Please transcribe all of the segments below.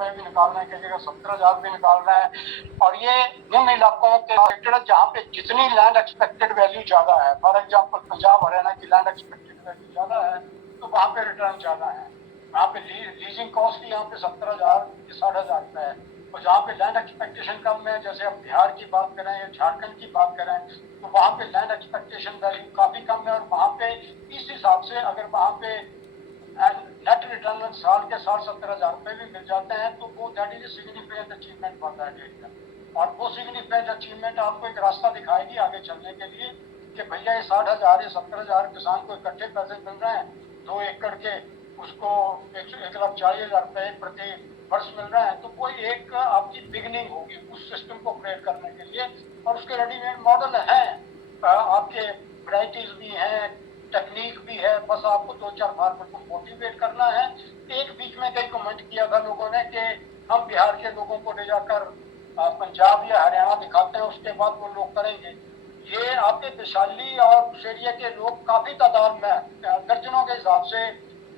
रुपए भी निकाल रहे हैं, कई जगह 70,000 भी निकाल रहे हैं। और ये उन इलाकों के रिलेटेड है जहाँ पे जितनी लैंड एक्सपेक्टेड वैल्यू ज्यादा है, फॉर एग्जाम्पल पंजाब हरियाणा की लैंड एक्सपेक्टेड वैल्यू ज्यादा है तो वहाँ पे रिटर्न ज्यादा है। वहाँ पे लीजिंग कॉस्ट ही यहाँ पे 70,000 या 60,000 रुपए है। और जहाँ पे लैंड एक्सपेक्टेशन कम है, जैसे अब बिहार की बात करें या झारखंड की बात करें, तो वहाँ पे लैंड एक्सपेक्टेशन वैल्यू काफी कम है। और वहाँ पे इस हिसाब से अगर वहाँ पे नेट रिटर्न साल के 60-70,000 रुपए भी मिल जाते हैं तो वो that is significant achievement for that area. और वो सिग्निफिकेंट अचीवमेंट आपको एक रास्ता दिखाएगी आगे चलने के लिए कि भैया ये 60,000 या 70,000 किसान को इकट्ठे पैसे मिल रहे हैं 2 एकड़ के, उसको 1,40,000 रुपए प्रति वर्ष मिल रहा है, तो वो एक आपकी बिगनिंग होगी उस सिस्टम को क्रिएट करने के लिए। और उसके रेडीमेड मॉडल हैं, आपके वैरायटीज भी हैं, टेक्निक भी है, बस आपको 2-4 फार्मर को मोटिवेट करना है। एक बीच में कई कमेंट किया था लोगों ने कि हम बिहार के लोगों को ले जाकर पंजाब या हरियाणा दिखाते हैं, उसके बाद वो लोग करेंगे। ये आपके वैशाली और उस एरिया के लोग काफी तादाद में दर्जनों के हिसाब से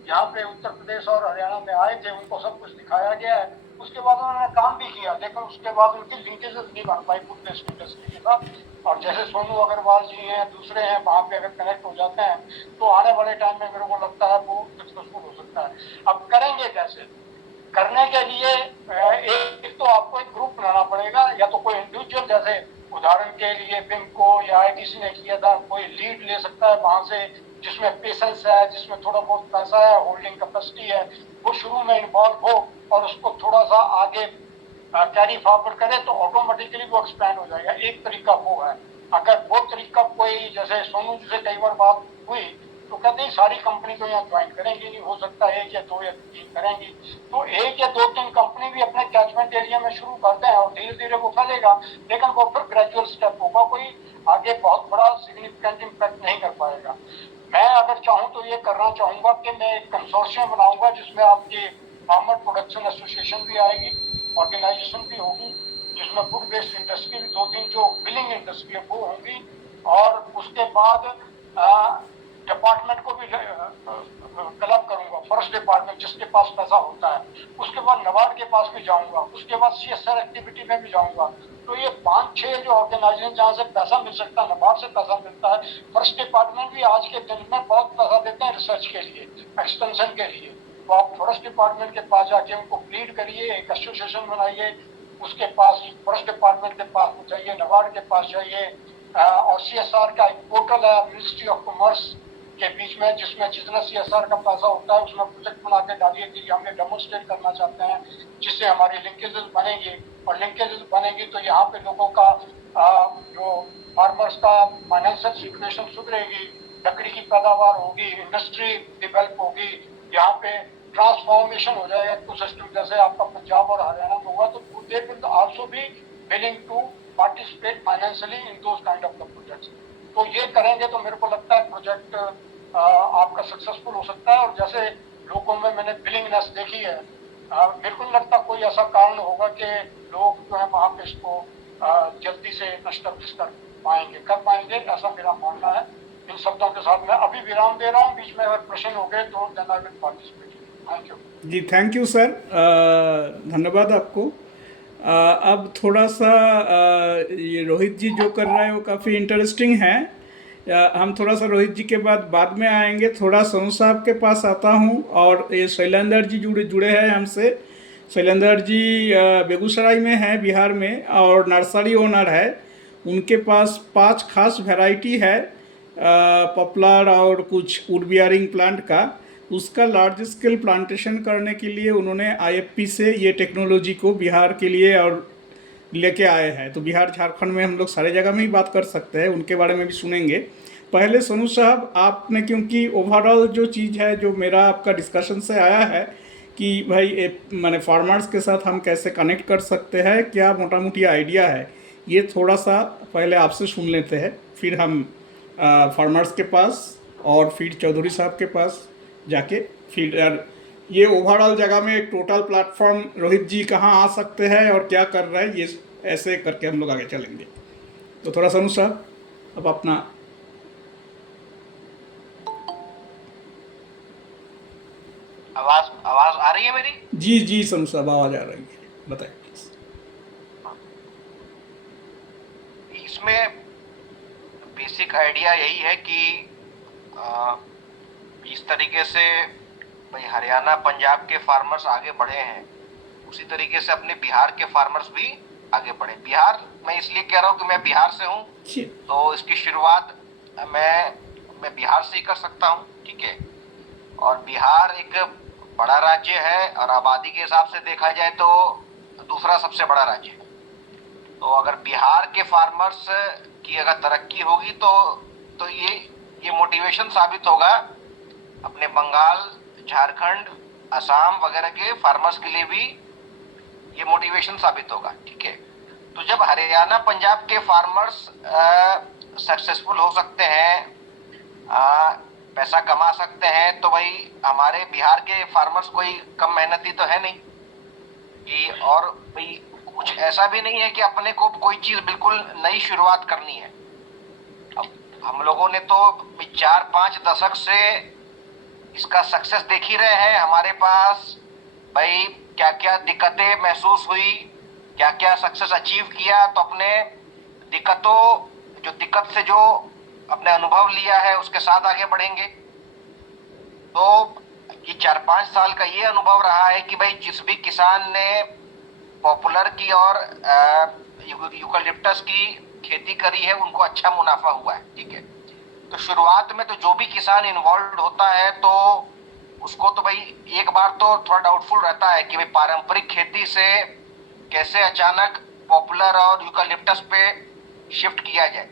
यहाँ पे उत्तर प्रदेश और हरियाणा में आए थे, उनको सब कुछ दिखाया गया है। उसके बाद उन्होंने काम भी किया, लेकिन उसके बाद उनकी लिंकेजेस नहीं बन पाई फूड बेस्ड इंडस्ट्री के साथ। और जैसे सोनू अग्रवाल जी हैं, दूसरे हैं, वहां पे अगर कनेक्ट हो जाते हैं तो आने वाले टाइम में मेरे को लगता है वो सक्सेसफुल हो सकता है। अब करेंगे कैसे? करने के लिए एक तो आपको एक ग्रुप बनाना पड़ेगा, या तो कोई इंडिविजुअल, जैसे उदाहरण के लिए बिमको या आईटीसी ने किया था, कोई लीड ले सकता है वहां से जिसमें पेशेंस है, जिसमें थोड़ा बहुत पैसा है, होल्डिंग कैपेसिटी है, वो शुरू में इन्वॉल्व हो और उसको थोड़ा सा आगे कैरी फॉरवर्ड करे तो ऑटोमेटिकली वो एक्सपैंड हो जाएगा। एक तरीका वो है। अगर वो तरीका कोई, जैसे सोनू जी से कई बार बात हुई तो कहते हैं सारी कंपनी तो यहाँ ज्वाइन करेंगी नहीं, हो सकता है 1 या 2 या 3 करेंगी। तो 1 या 2-3 कंपनी भी अपने कैचमेंट एरिया में शुरू करते हैं और धीरे धीरे वो फैलेगा, लेकिन वो फिर ग्रेजुअल स्टेप होगा, कोई आगे बहुत बड़ा सिग्निफिकेंट इम्पैक्ट नहीं कर पाएगा। मैं अगर चाहूँ तो ये करना चाहूंगा कि मैं एक कंसोर्शियम बनाऊंगा जिसमें आपकी फार्मर प्रोडक्शन एसोसिएशन भी आएगी, ऑर्गेनाइजेशन भी होगी, जिसमें फूड बेस्ड इंडस्ट्री भी 2-3 जो बिलिंग इंडस्ट्री है वो होंगी। और उसके बाद डिपार्टमेंट को भी क्लब करूंगा, फॉरेस्ट डिपार्टमेंट जिसके पास पैसा होता है, उसके बाद नबार्ड के पास भी जाऊंगा, उसके बाद सीएसआर एक्टिविटी में भी जाऊंगा। तो ये 5-6 जो ऑर्गेनाइजेशन जहाँ से पैसा मिल सकता है, नबार्ड से पैसा मिलता है, फॉरेस्ट डिपार्टमेंट भी आज के दिन में बहुत पैसा देते हैं रिसर्च के लिए, एक्सटेंशन के लिए। तो आप फॉरेस्ट डिपार्टमेंट के पास जाके उनको प्लीड करिए, एक एसोसिएशन बनाइए, उसके पास फॉरेस्ट डिपार्टमेंट के पास जाइए, नबार्ड के पास जाइए। और सीएसआर का एक पोर्टल है मिनिस्ट्री ऑफ कॉमर्स के बीच में, जिसमें जितना सीएसआर का पैसा होता है उसमें प्रोजेक्ट बना के डालिए कि हम ये डेमोन्स्ट्रेट करना चाहते हैं, जिससे हमारी लिंकेजेस बनेंगी। और लिंकेजेस बनेगी तो यहाँ पे लोगों का जो फार्मर्स का फाइनेंशियल सिचुएशन सुधरेगी, लकड़ी की पैदावार होगी, इंडस्ट्री डेवलप होगी, यहाँ पे ट्रांसफॉर्मेशन हो जाएगा इकोसिस्टम, जैसे आपका पंजाब और हरियाणा में हुआ। तो they will also be willing to participate financially in those kind of the projects. तो ये करेंगे तो मेरे को लगता है प्रोजेक्ट आपका सक्सेसफुल हो सकता है। और जैसे लोगों में मैंने विलिंगनेस देखी है, मेरे को नहीं लगता कोई ऐसा कारण होगा कि लोग जो है वहाँ पे इसको जल्दी से एस्टेब्लिश कर पाएंगे, ऐसा मेरा मानना है। इन शब्दों के साथ मैं अभी विराम दे रहा हूँ, बीच में अगर प्रश्न हो गए तो then I will participate. Thank you ji, thank you sir, धन्यवाद आपको। अब थोड़ा सा ये रोहित जी जो कर रहे हैं वो काफ़ी इंटरेस्टिंग है। हम थोड़ा सा रोहित जी के बाद में आएंगे, थोड़ा सोनू साहब के पास आता हूँ। और ये शैलेंद्र जी जुड़े हैं हमसे। शैलेंद्र जी बेगूसराय में हैं, बिहार में, और नर्सरी ओनर है। उनके पास 5 खास वैरायटी है पॉपुलर और कुछ वुड बियरिंग प्लांट का। उसका लार्ज स्केल प्लांटेशन करने के लिए उन्होंने आईएफपी से ये टेक्नोलॉजी को बिहार के लिए और लेके आए हैं। तो बिहार झारखंड में हम लोग सारे जगह में ही बात कर सकते हैं, उनके बारे में भी सुनेंगे। पहले सोनू साहब, आपने, क्योंकि ओवरऑल जो चीज़ है जो मेरा आपका डिस्कशन से आया है कि भाई माने फार्मर्स के साथ हम कैसे कनेक्ट कर सकते हैं, क्या मोटा मोटी आइडिया है, ये थोड़ा सा पहले आपसे सुन लेते हैं, फिर हम फार्मर्स के पास और फिर चौधरी साहब के पास जाके फिर ये ओवरऑल जगह में एक टोटल प्लेटफॉर्म रोहित जी कहाँ आ सकते हैं और क्या कर रहे हैं, ये ऐसे करके हम लोग आगे चलेंगे। तो थोड़ा सोनू साहब अब अपना। आवाज आवाज आ रही है मेरी? जी जी सोनू साहब, आवाज़ आ रही है, बताइए प्लीज। इसमें बेसिक आइडिया यही है कि अ, इस तरीके से भाई हरियाणा पंजाब के फार्मर्स आगे बढ़े हैं, उसी तरीके से अपने बिहार के फार्मर्स भी आगे बढ़े। बिहार मैं इसलिए कह रहा हूँ कि मैं बिहार से हूँ, जी तो इसकी शुरुआत मैं बिहार से ही कर सकता हूँ, ठीक है। और बिहार एक बड़ा राज्य है और आबादी के हिसाब से देखा जाए तो दूसरा सबसे बड़ा राज्य है। तो अगर बिहार के फार्मर्स की अगर तरक्की होगी तो ये मोटिवेशन साबित होगा अपने बंगाल, झारखंड, असम वगैरह के फार्मर्स के लिए भी ये मोटिवेशन साबित होगा, ठीक है। तो जब हरियाणा पंजाब के फार्मर्स सक्सेसफुल हो सकते हैं, पैसा कमा सकते हैं, तो भाई हमारे बिहार के फार्मर्स कोई कम मेहनती तो है नहीं कि, और भाई कुछ ऐसा भी नहीं है कि अपने को कोई चीज बिल्कुल नई शुरुआत करनी है। अब हम लोगों ने तो 4-5 दशक से इसका सक्सेस देख ही रहे हैं। हमारे पास भाई क्या क्या दिक्कतें महसूस हुई, क्या क्या सक्सेस अचीव किया, तो अपने दिक्कत से जो अपने अनुभव लिया है उसके साथ आगे बढ़ेंगे। तो ये 4-5 साल का ये अनुभव रहा है कि भाई जिस भी किसान ने पॉपुलर की और यूकलिप्टस की खेती करी है उनको अच्छा मुनाफा हुआ है, ठीक है। तो शुरुआत में तो जो भी किसान इन्वॉल्व होता है तो उसको तो भाई एक बार तो थोड़ा डाउटफुल रहता है कि भाई पारंपरिक खेती से कैसे अचानक पॉपुलर और यूकलिप्टस पे शिफ्ट किया जाए।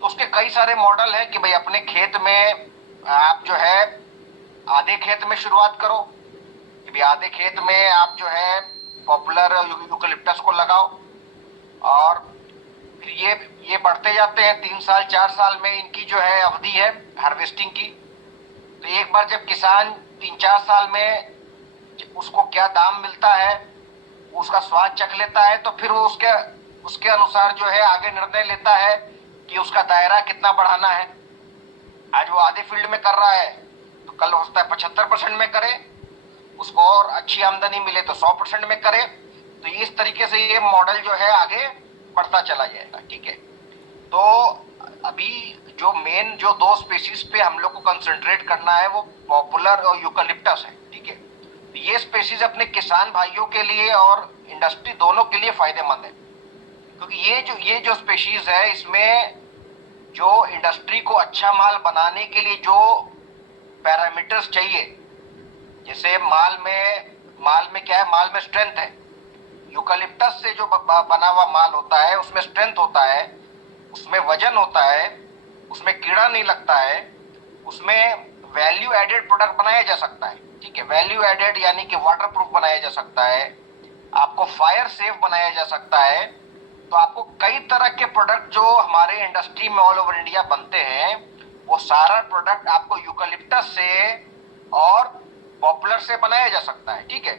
तो उसके कई सारे मॉडल हैं कि भाई अपने खेत में आप जो है आधे खेत में शुरुआत करो, कि भाई आधे खेत में आप जो है पॉपुलर यूकलिप्टस को लगाओ, और फिर ये बढ़ते जाते हैं। 3 साल 4 साल में इनकी जो है अवधि है हार्वेस्टिंग की। तो एक बार जब किसान 3-4 साल में उसको क्या दाम मिलता है उसका स्वाद चख लेता है, तो फिर वो उसके अनुसार जो है आगे निर्णय लेता है कि उसका दायरा कितना बढ़ाना है। आज वो आधे फील्ड में कर रहा है तो कल हो सकता है 75% में करे, उसको और अच्छी आमदनी मिले तो 100% में करे। तो इस तरीके से ये मॉडल जो है आगे बढ़ता चला जाएगा, ठीक है। तो अभी जो 2 स्पीशीज पे हम लोग को कंसंट्रेट करना है वो पॉपुलर और यूकलिप्टस है, ठीक है। ये स्पीशीज अपने किसान भाइयों के लिए और इंडस्ट्री दोनों के लिए फायदेमंद है, क्योंकि ये जो स्पीशीज है इसमें जो इंडस्ट्री को अच्छा माल बनाने के लिए जो पैरामीटर्स चाहिए, जैसे माल में क्या है, माल में स्ट्रेंथ है। यूकलिप्टस से जो बना हुआ माल होता है उसमें स्ट्रेंथ होता है, उसमें वजन होता है, उसमें कीड़ा नहीं लगता है, उसमें वैल्यू एडेड प्रोडक्ट बनाया जा सकता है, ठीक है। वैल्यू एडेड यानी कि वाटर प्रूफ बनाया जा सकता है, आपको फायर सेफ बनाया जा सकता है। तो आपको कई तरह के प्रोडक्ट जो हमारे इंडस्ट्री में ऑल ओवर इंडिया बनते हैं वो सारा प्रोडक्ट आपको यूकलिप्टस से और पॉपुलर से बनाया जा सकता है, ठीक है।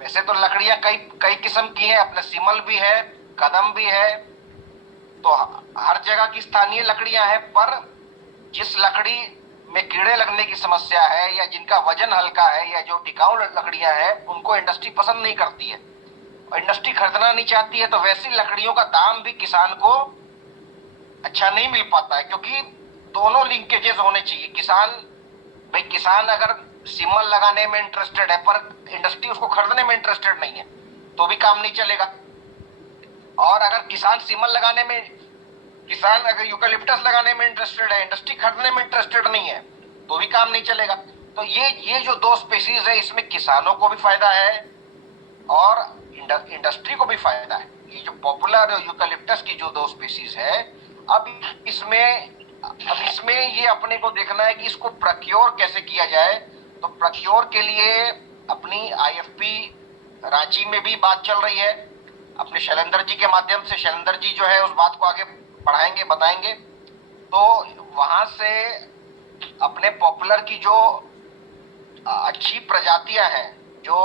वैसे तो लकड़ियां कई कई किस्म की हैं, अपने सिमल भी है, कदम भी है, तो हर जगह की स्थानीय लकड़ियां हैं। पर जिस लकड़ी में कीड़े लगने की समस्या है या जिनका वजन हल्का है या जो टिकाऊ लकड़ियां हैं उनको इंडस्ट्री पसंद नहीं करती है और इंडस्ट्री खरीदना नहीं चाहती है। तो वैसी लकड़ियों का दाम भी किसान को अच्छा नहीं मिल पाता है, क्योंकि दोनों लिंकेजेस होने चाहिए। किसान अगर सिमल लगाने में इंटरेस्टेड है पर इंडस्ट्री उसको खरीदने में इंटरेस्टेड नहीं है तो भी काम नहीं चलेगा। और अगर किसान अगर यूकलिप्टस लगाने में इंटरेस्टेड है, इंडस्ट्री खरीदने में इंटरेस्टेड नहीं है तो भी काम नहीं चलेगा। तो ये जो 2 स्पीशीज है इसमें किसानों को भी फायदा है और इंडस्ट्री को भी फायदा है। ये जो पॉपुलर यूकलिप्टस की जो 2 स्पीशीज है, अब इसमें ये अपने को देखना है कि इसको प्रक्योर कैसे किया जाए। तो प्रक्योर के लिए अपनी IFP रांची में भी बात चल रही है, अपने शैलेंद्र जी के माध्यम से। शैलेंद्र जी जो है उस बात को आगे बढ़ाएंगे, बताएंगे। तो वहां से अपने पॉपुलर की जो अच्छी प्रजातियां हैं जो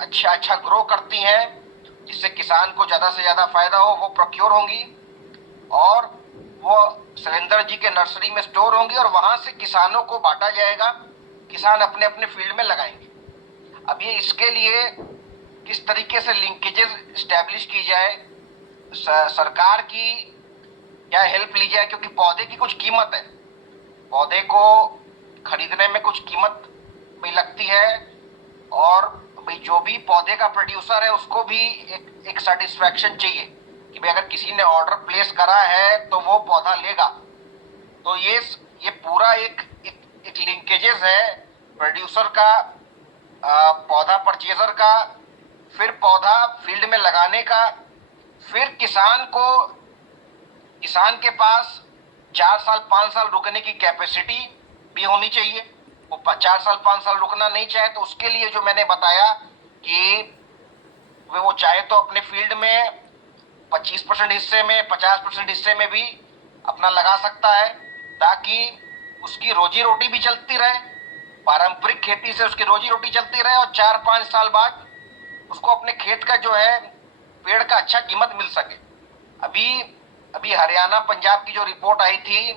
अच्छा ग्रो करती हैं जिससे किसान को ज्यादा से ज्यादा फायदा हो, वो प्रोक्योर होंगी और वो शैलेंद्र जी के नर्सरी में स्टोर होंगी और वहां से किसानों को बांटा जाएगा। किसान अपने अपने फील्ड में लगाएंगे। अब ये इसके लिए किस तरीके से लिंकेजेस स्टैब्लिश की जाए, सरकार की क्या हेल्प ली जाए, क्योंकि पौधे की कुछ कीमत है, पौधे को खरीदने में कुछ कीमत भी लगती है, और भाई जो भी पौधे का प्रोड्यूसर है उसको भी एक सेटिस्फैक्शन चाहिए कि भाई अगर किसी ने ऑर्डर प्लेस करा है तो वो पौधा लेगा। तो ये पूरा एक लिंकेजेस है प्रोड्यूसर का, पौधा परचेजर का, फिर पौधा फील्ड में लगाने का, फिर किसान के पास 4 साल 5 साल रुकने की कैपेसिटी भी होनी चाहिए। वो 4 साल 5 साल रुकना नहीं चाहे तो उसके लिए जो मैंने बताया कि वो चाहे तो अपने फील्ड में 25% हिस्से में 50% हिस्से में भी अपना लगा सकता है, ताकि उसकी रोजी रोटी भी चलती रहे, पारंपरिक खेती से उसकी रोजी रोटी चलती रहे, और 4-5 साल बाद उसको अपने खेत का जो है पेड़ का अच्छा कीमत मिल सके। अभी हरियाणा पंजाब की जो रिपोर्ट आई थी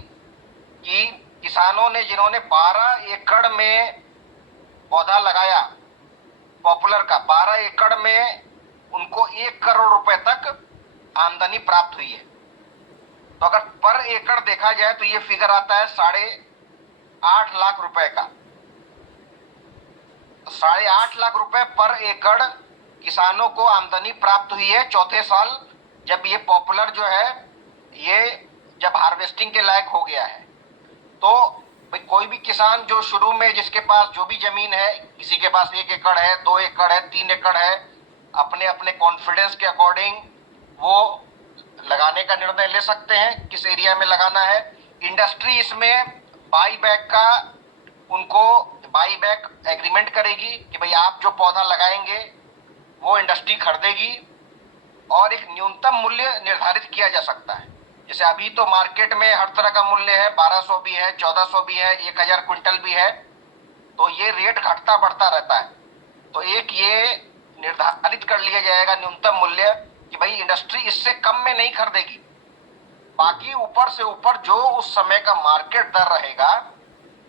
कि किसानों ने जिन्होंने 12 एकड़ में पौधा लगाया पॉपुलर का, 12 एकड़ में उनको 1 करोड़ रुपए तक आमदनी प्राप्त हुई है। तो अगर पर एकड़ देखा जाए तो ये फिगर आता है 8.5 लाख रुपए का। तो 8.5 लाख रुपए पर एकड़ किसानों को आमदनी प्राप्त हुई है चौथे साल, जब ये पॉपुलर जो है ये जब हार्वेस्टिंग के लायक हो गया है। तो भाई कोई भी किसान जो शुरू में जिसके पास जो भी जमीन है, किसी के पास 1 एकड़ है, 2 एकड़ है, 3 एकड़ है, अपने अपने कॉन्फिडेंस के अकॉर्डिंग वो लगाने का निर्णय ले सकते हैं किस एरिया में लगाना है। इंडस्ट्री इसमें बाई बैक एग्रीमेंट करेगी कि भाई आप जो पौधा लगाएंगे वो इंडस्ट्री खरीदेगी, और एक न्यूनतम मूल्य निर्धारित किया जा सकता है। जैसे अभी तो मार्केट में हर तरह का मूल्य है, 1200 भी है, 1400 भी है, 1000 क्विंटल भी है, तो ये रेट घटता बढ़ता रहता है। तो एक ये निर्धारित कर लिया जाएगा न्यूनतम मूल्य कि भाई इंडस्ट्री इससे कम में नहीं खरीदेगी, बाकी ऊपर से ऊपर जो उस समय का मार्केट दर रहेगा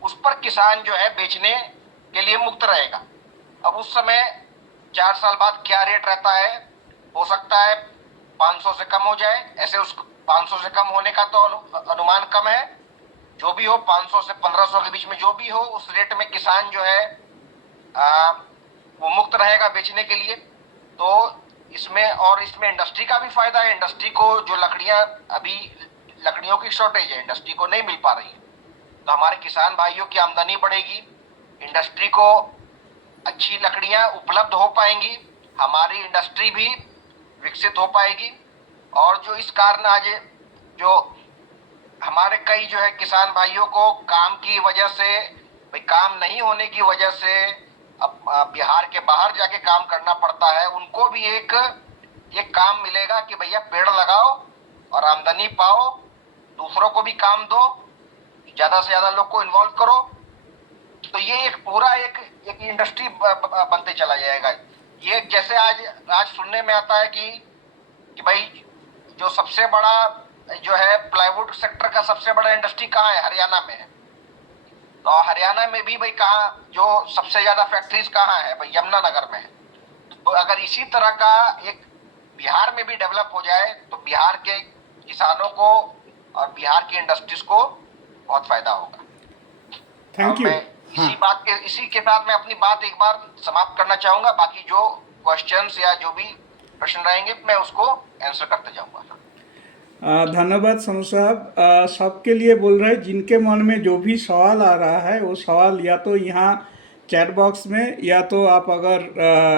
उस पर किसान जो है बेचने के लिए मुक्त रहेगा। अब उस समय 4 साल बाद क्या रेट रहता है, हो सकता है 500 से कम हो जाए, ऐसे उस 500 से कम होने का तो अनुमान कम है, जो भी हो 500 से 1500 के बीच में जो भी हो उस रेट में किसान जो है वो मुक्त रहेगा बेचने के लिए। तो इसमें इंडस्ट्री का भी फायदा है। इंडस्ट्री को जो अभी लकड़ियों की शॉर्टेज है, इंडस्ट्री को नहीं मिल पा रही है, तो हमारे किसान भाइयों की आमदनी बढ़ेगी, इंडस्ट्री को अच्छी लकड़ियां उपलब्ध हो पाएंगी, हमारी इंडस्ट्री भी विकसित हो पाएगी। और जो इस कारण आज जो हमारे कई जो है किसान भाइयों को काम की वजह से, भाई काम नहीं होने की वजह से अब बिहार के बाहर जाके काम करना पड़ता है, उनको भी एक काम मिलेगा कि भैया पेड़ लगाओ और आमदनी पाओ, दूसरों को भी काम दो, ज्यादा से ज्यादा लोग को इन्वॉल्व करो। तो ये एक पूरा एक इंडस्ट्री बनते चला जाएगा। ये जैसे आज सुनने में आता है कि भाई जो सबसे बड़ा जो है प्लाईवुड सेक्टर का सबसे बड़ा इंडस्ट्री कहाँ है, हरियाणा में है। तो हरियाणा में भी भाई कहाँ जो सबसे ज्यादा फैक्ट्रीज कहाँ है, भाई यमुनानगर में है। तो अगर इसी तरह का एक बिहार में भी डेवलप हो जाए तो बिहार के किसानों को और बिहार की इंडस्ट्रीज को बहुत फायदा होगा। Thank you. इसी के साथ मैं अपनी बात एक बार समाप्त करना चाहूंगा। बाकी जो क्वेश्चंस या जो भी प्रश्न रहेंगे मैं उसको आंसर करते जाऊंगा। धन्यवाद सोनू साहब। सबके लिए बोल रहे हैं जिनके मन में जो भी सवाल आ रहा है वो सवाल या तो यहाँ चैट बॉक्स में या तो आप अगर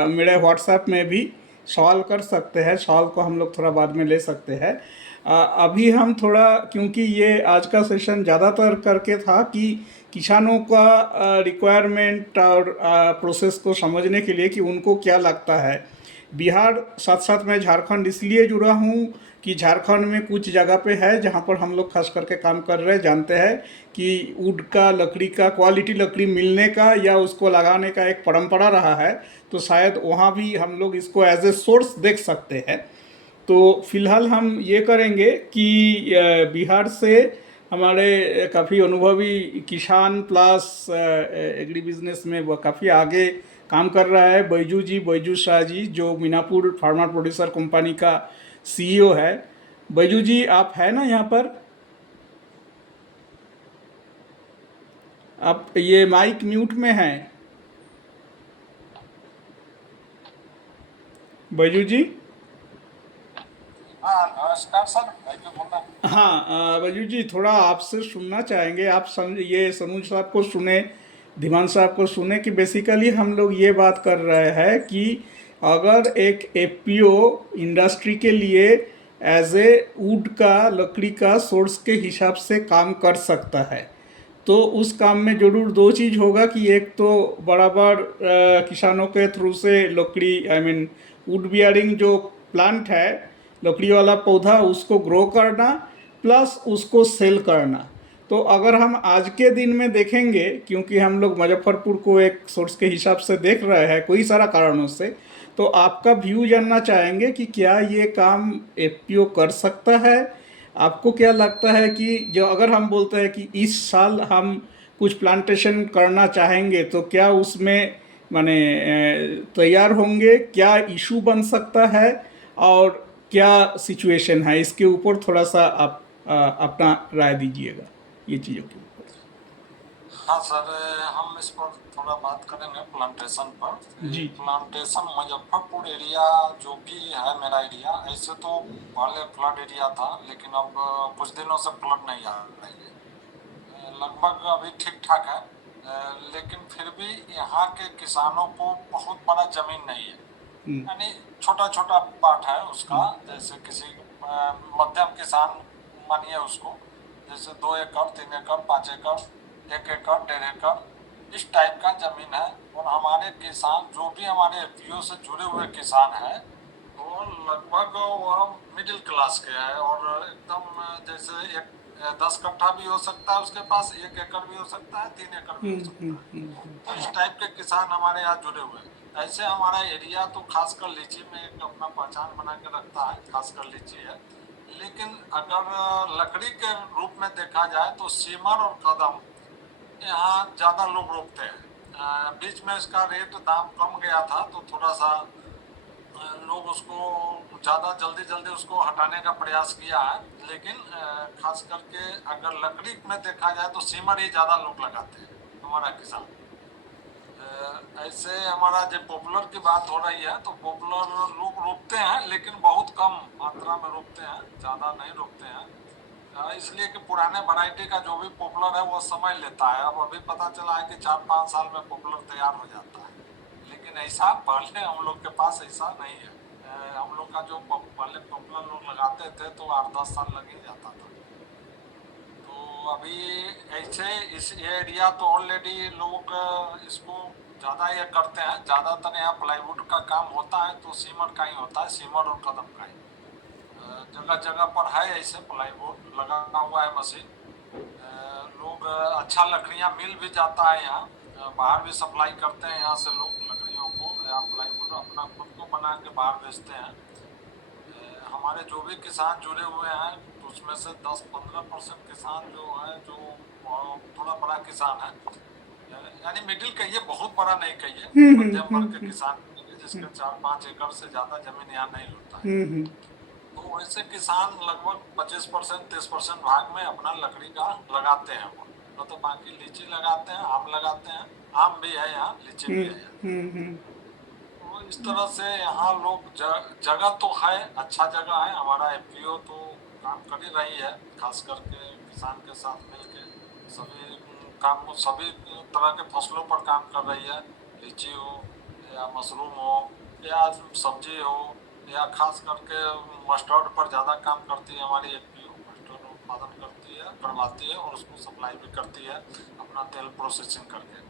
मेरे व्हाट्सएप में भी सवाल कर सकते हैं। सवाल को हम लोग थोड़ा बाद में ले सकते हैं। अभी हम थोड़ा, क्योंकि ये आज का सेशन ज़्यादातर करके था कि किसानों का रिक्वायरमेंट और प्रोसेस को समझने के लिए कि उनको क्या लगता है। बिहार साथ साथ मैं झारखंड इसलिए जुड़ा हूँ कि झारखंड में कुछ जगह पे है जहाँ पर हम लोग खास करके काम कर रहे हैं, जानते हैं कि वुड का, लकड़ी का, क्वालिटी लकड़ी मिलने का या उसको लगाने का एक परंपरा रहा है। तो शायद वहाँ भी हम लोग इसको एज ए सोर्स देख सकते हैं। तो फिलहाल हम ये करेंगे कि बिहार से हमारे काफ़ी अनुभवी किसान प्लस एग्री बिजनेस में वो काफ़ी आगे काम कर रहा है बैजू शाह जी, जो मीनापुर फार्मा प्रोड्यूसर कंपनी का सीईओ है। बैजू जी आप है ना यहाँ पर? आप ये माइक म्यूट में हैं बैजू जी। हाँ नमस्कार सर, बैजू बोल रहा हूँ। हाँ बैजू जी, थोड़ा आपसे सुनना चाहेंगे। आप ये सनूज साहब को सुने, धीमान साहब को सुने कि बेसिकली हम लोग ये बात कर रहे हैं कि अगर एक एफपीओ इंडस्ट्री के लिए एज ए वुड का, लकड़ी का सोर्स के हिसाब से काम कर सकता है, तो उस काम में ज़रूर दो चीज़ होगा कि एक तो बराबर किसानों के थ्रू से लकड़ी, आई मीन वुड बियरिंग जो प्लांट है, लकड़ी वाला पौधा, उसको ग्रो करना प्लस उसको सेल करना। तो अगर हम आज के दिन में देखेंगे, क्योंकि हम लोग मुजफ्फरपुर को एक सोर्स के हिसाब से देख रहे हैं कोई सारा कारणों से, तो आपका व्यू जानना चाहेंगे कि क्या ये काम एफपीओ कर सकता है। आपको क्या लगता है कि जो अगर हम बोलते हैं कि इस साल हम कुछ प्लांटेशन करना चाहेंगे तो क्या उसमें माने तैयार होंगे, क्या इशू बन सकता है और क्या सिचुएशन है, इसके ऊपर थोड़ा सा आप अपना राय दीजिएगा ये चीज़ों के ऊपर। हाँ सर, हम इस पर थोड़ा बात करेंगे प्लांटेशन पर। जी। प्लांटेशन मुजफ्फरपुर एरिया जो भी है मेरा एरिया, ऐसे तो पहले फ्लड एरिया था, लेकिन अब कुछ दिनों से फ्लड नहीं आ रही है। लगभग अभी ठीक ठाक है, लेकिन फिर भी यहाँ के किसानों को बहुत बड़ा जमीन नहीं है, यानी छोटा छोटा पार्ट है उसका। जैसे किसी मध्यम किसान मानिए उसको, जैसे 2 एकड़ 3 एकड़ 5 एकड़ 1 एकड़ 1.5 एकड़ इस टाइप का जमीन है। और हमारे किसान जो भी हमारे एफपीओ से जुड़े हुए किसान हैं, तो लगभग वह मिडिल क्लास के हैं, और एकदम जैसे 10 कट्ठा भी हो सकता है उसके पास, 1 एकड़ भी हो सकता है, 3 एकड़ भी हो सकता है। तो इस टाइप के किसान हमारे यहाँ जुड़े हुए हैं। ऐसे हमारा एरिया तो खासकर लीची में एक अपना पहचान बना के रखता है, खासकर लीची है। लेकिन अगर लकड़ी के रूप में देखा जाए तो सीमर और कदम यहाँ ज़्यादा लोग रोकते हैं। बीच में इसका रेट दाम कम गया था, तो थोड़ा सा लोग उसको ज़्यादा जल्दी उसको हटाने का प्रयास किया है। लेकिन खास करके अगर लकड़ी में देखा जाए तो सीमर ही ज़्यादा लोग लगाते हैं हमारा किसान। ऐसे हमारा जो पॉपुलर की बात हो रही है, तो पॉपुलर लोग रोकते हैं, लेकिन बहुत कम मात्रा में रोकते हैं, ज़्यादा नहीं रोकते हैं। इसलिए कि पुराने वैरायटी का जो भी पॉपुलर है वो समय लेता है। अब अभी पता चला है कि 4-5 साल में पॉपुलर तैयार हो जाता है, लेकिन ऐसा पहले हम लोग के पास ऐसा नहीं है। हम लोग का जो पहले पॉपुलर लोग लगाते थे तो 8-10 साल लग ही जाता था। तो अभी ऐसे इस एरिया तो ऑलरेडी लोग इसको ज़्यादा ये करते हैं। ज़्यादातर यहाँ प्लाईवुड का काम होता है, तो सीमर का ही होता है, सीमर और कदम का ही। जगह जगह पर है ऐसे प्लाईवुड लगा हुआ है मशीन। लोग अच्छा लकड़ियाँ मिल भी जाता है यहाँ, बाहर भी सप्लाई करते हैं यहाँ से लोग लकड़ियों को, या प्लाईवुड अपना खुद को बना के बाहर बेचते हैं। हमारे जो भी किसान जुड़े हुए हैं, तो उसमें से 10-15% किसान जो है, जो थोड़ा बड़ा किसान है, यानी मिडिल कहिए, बहुत बड़ा नहीं कहिए, मध्यम वर्ग के किसान जिसके 4-5 एकड़ से ज़्यादा जमीन यहाँ नहीं होता है। तो ऐसे किसान लगभग 25% 30% भाग में अपना लकड़ी का लगाते हैं वो। तो बाकी लीची लगाते हैं, आम लगाते हैं, आम भी है यहाँ, लीची भी है। तो इस तरह से यहाँ लोग जगह तो है, अच्छा जगह है। हमारा एफपीओ तो काम कर ही रही है, खास करके किसान के साथ मिलके सभी काम, सभी तरह के फसलों पर काम कर रही है। लीची हो या मशरूम हो या सब्जी हो, या खास करके मस्टर्ड पर ज़्यादा काम करती है हमारी एफपीओ। मस्टर्ड उत्पादन करती है, करवाती है और उसको सप्लाई भी करती है अपना तेल प्रोसेसिंग करके।